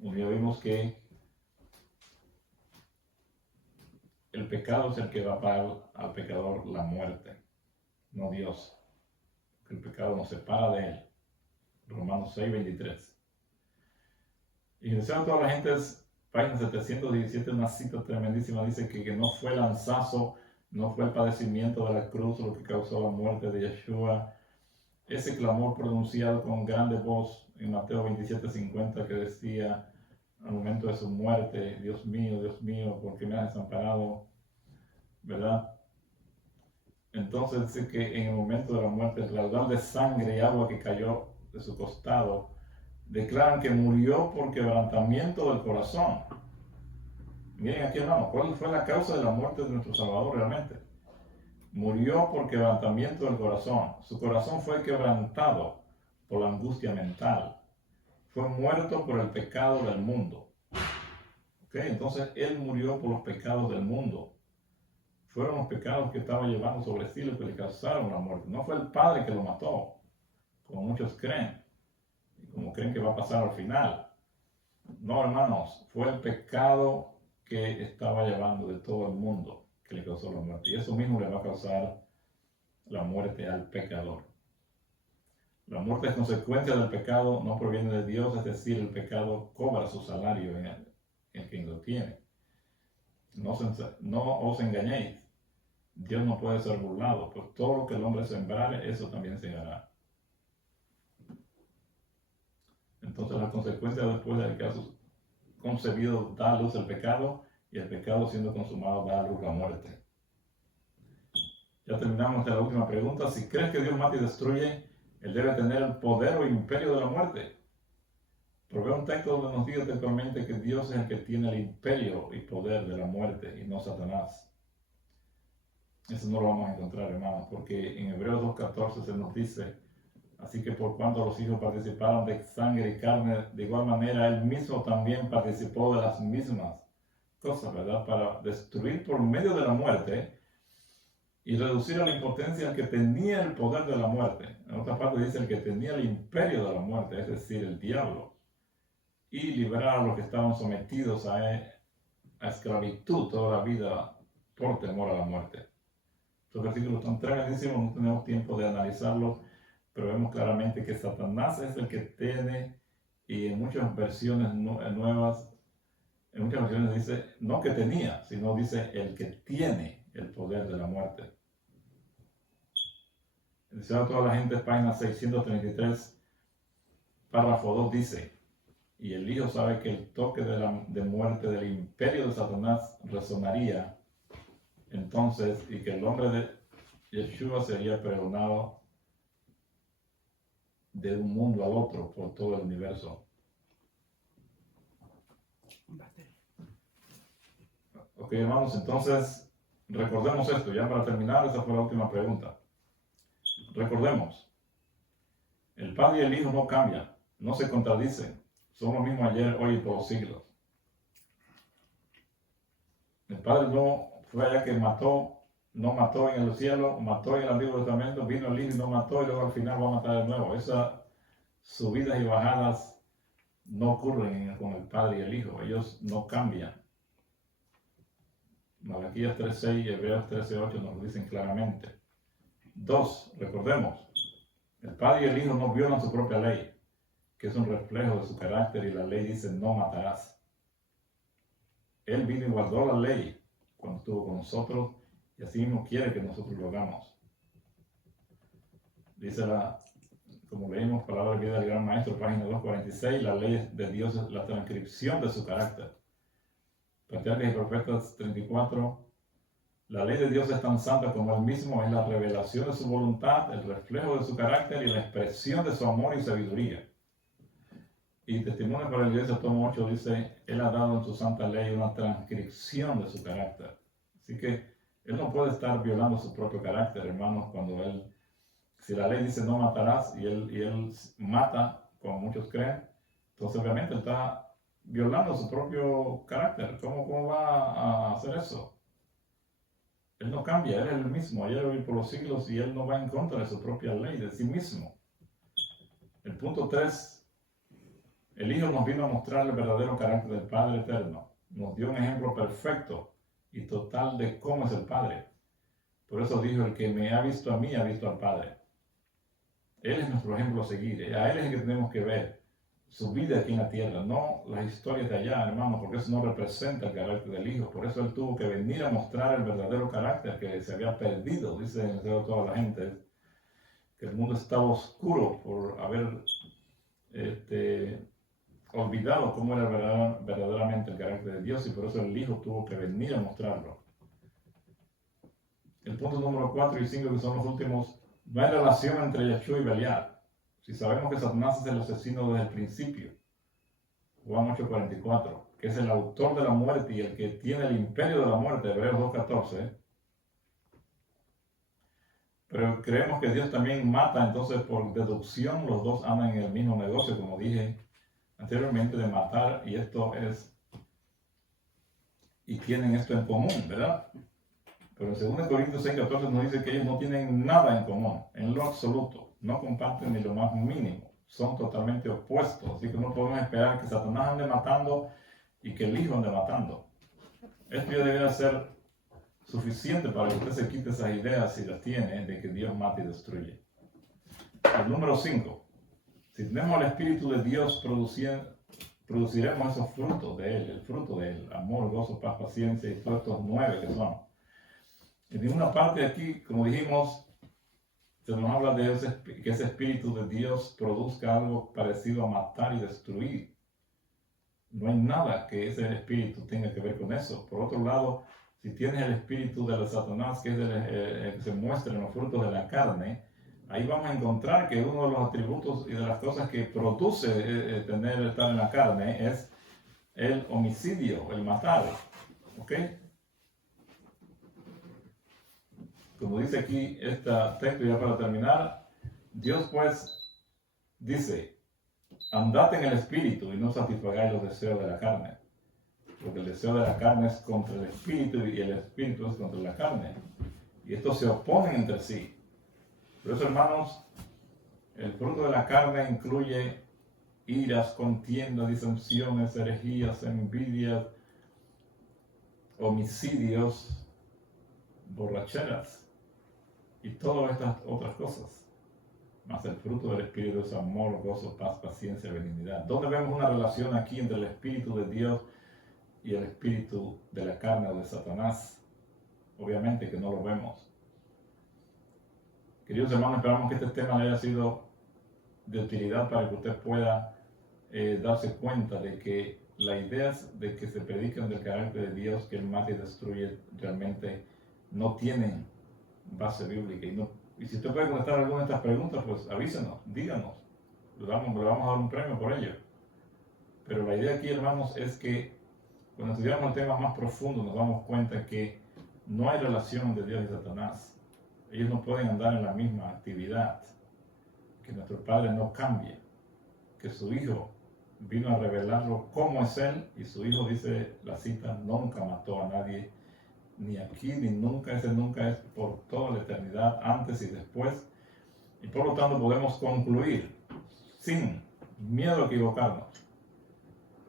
Un día vimos que el pecado es el que va a pagar al pecador la muerte, no Dios. El pecado nos separa de Él. Romanos 6:23. Y deseando a toda la gente, página 717, una cita tremendísima, dice que no fue el lanzazo, no fue el padecimiento de la cruz lo que causó la muerte de Yeshua. Ese clamor pronunciado con grande voz en Mateo 27:50 que decía al momento de su muerte, Dios mío, ¿por qué me has desamparado? ¿Verdad? Entonces dice que en el momento de la muerte, el raudal de sangre y agua que cayó de su costado, declaran que murió por quebrantamiento del corazón. Miren aquí, hermano, ¿cuál fue la causa de la muerte de nuestro Salvador realmente? Murió por quebrantamiento del corazón. Su corazón fue quebrantado por la angustia mental. Fue muerto por el pecado del mundo. ¿Okay? Entonces, Él murió por los pecados del mundo. Fueron los pecados que estaba llevando sobre sí los que le causaron la muerte. No fue el Padre que lo mató, como muchos creen, y como creen que va a pasar al final. No, hermanos, fue el pecado que estaba llevando de todo el mundo que le causó la muerte. Y eso mismo le va a causar la muerte al pecador. La muerte es consecuencia del pecado, no proviene de Dios, es decir, el pecado cobra su salario en quien lo tiene. No os engañéis. Dios no puede ser burlado, pues todo lo que el hombre sembrare, eso también se hará. Entonces la consecuencia después del que ha concebido da a luz el pecado, y el pecado siendo consumado da a luz la muerte. Ya terminamos esta la última pregunta. Si crees que Dios mata y destruye, Él debe tener el poder o imperio de la muerte. Provee un texto donde nos diga textualmente que Dios es el que tiene el imperio y poder de la muerte y no Satanás. Eso no lo vamos a encontrar, hermanos, porque en Hebreos 2:14 se nos dice, así que por cuanto los hijos participaron de sangre y carne, de igual manera Él mismo también participó de las mismas cosas, ¿verdad? Para destruir por medio de la muerte y reducir a la impotencia al que tenía el poder de la muerte. En otra parte dice el que tenía el imperio de la muerte, es decir, el diablo, y liberar a los que estaban sometidos a esclavitud toda la vida por temor a la muerte. Estos versículos son tremendísimos, no tenemos tiempo de analizarlos, pero vemos claramente que Satanás es el que tiene, y en muchas versiones nuevas, en muchas versiones dice, no que tenía, sino dice el que tiene el poder de la muerte. El Deseo de toda la gente, página 633, párrafo 2 dice, y el Hijo sabe que el toque de muerte del imperio de Satanás resonaría entonces, y que el nombre de Yeshua sería pregonado de un mundo al otro por todo el universo. Ok, hermanos, entonces recordemos esto, ya para terminar, esa fue la última pregunta. Recordemos, el Padre y el Hijo no cambian, no se contradicen, son lo mismo ayer, hoy y por los siglos. El Padre no fue allá que no mató en el cielo, mató en el Antiguo Testamento, vino el Hijo y no mató, y luego al final va a matar de nuevo. Esas subidas y bajadas no ocurren con el Padre y el Hijo, ellos no cambian. Malaquías 3:6 y Hebreos 13:8 nos lo dicen claramente. 2. Recordemos, el Padre y el Hijo no violan su propia ley, que es un reflejo de su carácter, y la ley dice no matarás. Él vino y guardó la ley cuando estuvo con nosotros, y así mismo quiere que nosotros lo hagamos. Dice la como leímos, palabra de vida del gran maestro, página 246, la ley de Dios es la transcripción de su carácter. Patriarcas y Profetas 34, la ley de Dios es tan santa como Él mismo, es la revelación de su voluntad, el reflejo de su carácter y la expresión de su amor y sabiduría. Y Testimonio para la Iglesia, tomo 8, dice, Él ha dado en su santa ley una transcripción de su carácter. Así que Él no puede estar violando su propio carácter, hermanos, cuando Él, si la ley dice no matarás y él mata, como muchos creen, entonces obviamente Él está violando su propio carácter. ¿Cómo va a hacer eso? Él no cambia, Él es el mismo, ayer, hoy, por los siglos, y Él no va en contra de su propia ley, de sí mismo. El punto 3, el Hijo nos vino a mostrar el verdadero carácter del Padre eterno. Nos dio un ejemplo perfecto y total de cómo es el Padre. Por eso dijo, el que me ha visto a mí, ha visto al Padre. Él es nuestro ejemplo a seguir. A Él es el que tenemos que ver. Su vida aquí en la tierra, no las historias de allá, hermano, porque eso no representa el carácter del Hijo. Por eso Él tuvo que venir a mostrar el verdadero carácter que se había perdido, dice en el Señor toda la gente, que el mundo estaba oscuro por haber olvidado cómo era verdaderamente el carácter de Dios, y por eso el Hijo tuvo que venir a mostrarlo. El punto número 4 y 5, que son los últimos, no hay relación entre Yeshua y Belial. Si sabemos que Satanás es el asesino desde el principio, Juan 8:44, que es el autor de la muerte y el que tiene el imperio de la muerte, Hebreos 2:14, pero creemos que Dios también mata, entonces por deducción los dos andan en el mismo negocio, como dije anteriormente, de matar, y tienen esto en común, ¿verdad? Pero en 2 Corintios 6:14 nos dice que ellos no tienen nada en común, en lo absoluto. No comparten ni lo más mínimo. Son totalmente opuestos. Así que no podemos esperar que Satanás ande matando y que el Hijo ande matando. Esto ya debería ser suficiente para que usted se quite esas ideas, si las tiene, de que Dios mata y destruye. El número 5. Si tenemos el Espíritu de Dios, produciremos esos frutos de Él. El fruto de Él. Amor, gozo, paz, paciencia y todos estos 9 que son. En ninguna parte de aquí, como dijimos, se nos habla de que ese Espíritu de Dios produzca algo parecido a matar y destruir. No hay nada que ese Espíritu tenga que ver con eso. Por otro lado, si tienes el Espíritu de Satanás, que es el que se muestra en los frutos de la carne, ahí vamos a encontrar que uno de los atributos y de las cosas que produce estar en la carne es el homicidio, el matar. ¿Ok? Como dice aquí este texto, ya para terminar, Dios pues dice, andad en el Espíritu y no satisfagáis los deseos de la carne. Porque el deseo de la carne es contra el Espíritu y el Espíritu es contra la carne. Y estos se oponen entre sí. Por eso, hermanos, el fruto de la carne incluye iras, contiendas, disensiones, herejías, envidias, homicidios, borracheras y todas estas otras cosas. Más el fruto del Espíritu es amor, gozo, paz, paciencia, benignidad. ¿Dónde vemos una relación aquí entre el Espíritu de Dios y el espíritu de la carne o de Satanás? Obviamente que no lo vemos. Queridos hermanos, esperamos que este tema le haya sido de utilidad para que usted pueda darse cuenta de que las ideas de que se predican del carácter de Dios, que Él mata y destruye, realmente no tienen base bíblica. Y si usted puede contestar alguna de estas preguntas, pues avísenos, díganos. Le vamos a dar un premio por ello. Pero la idea aquí, hermanos, es que cuando estudiamos temas más profundos nos damos cuenta que no hay relación entre Dios y Satanás. Ellos no pueden andar en la misma actividad. Que nuestro Padre no cambie. Que su Hijo vino a revelarlo cómo es Él, y su Hijo, dice la cita, nunca mató a nadie, ni aquí ni nunca. Ese nunca es por toda la eternidad, antes y después. Y por lo tanto podemos concluir, sin miedo a equivocarnos,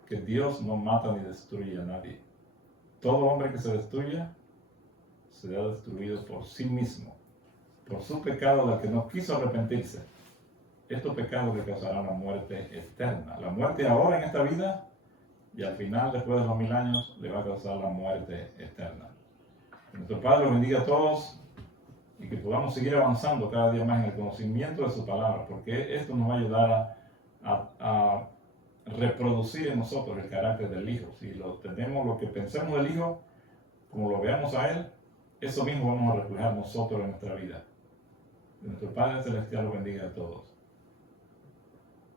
que Dios no mata ni destruye a nadie. Todo hombre que se destruya será destruido por sí mismo, por su pecado del que no quiso arrepentirse. Estos pecados le causarán la muerte eterna. La muerte ahora en esta vida, y al final, después de los 1000 años, le va a causar la muerte eterna. Que nuestro Padre los bendiga a todos. y que podamos seguir avanzando cada día más en el conocimiento de su palabra, porque esto nos va a ayudar a reproducir en nosotros el carácter del Hijo. Si lo tenemos, lo que pensemos del Hijo, como lo veamos a Él, eso mismo vamos a reflejar nosotros en nuestra vida. Que nuestro Padre Celestial lo bendiga a todos.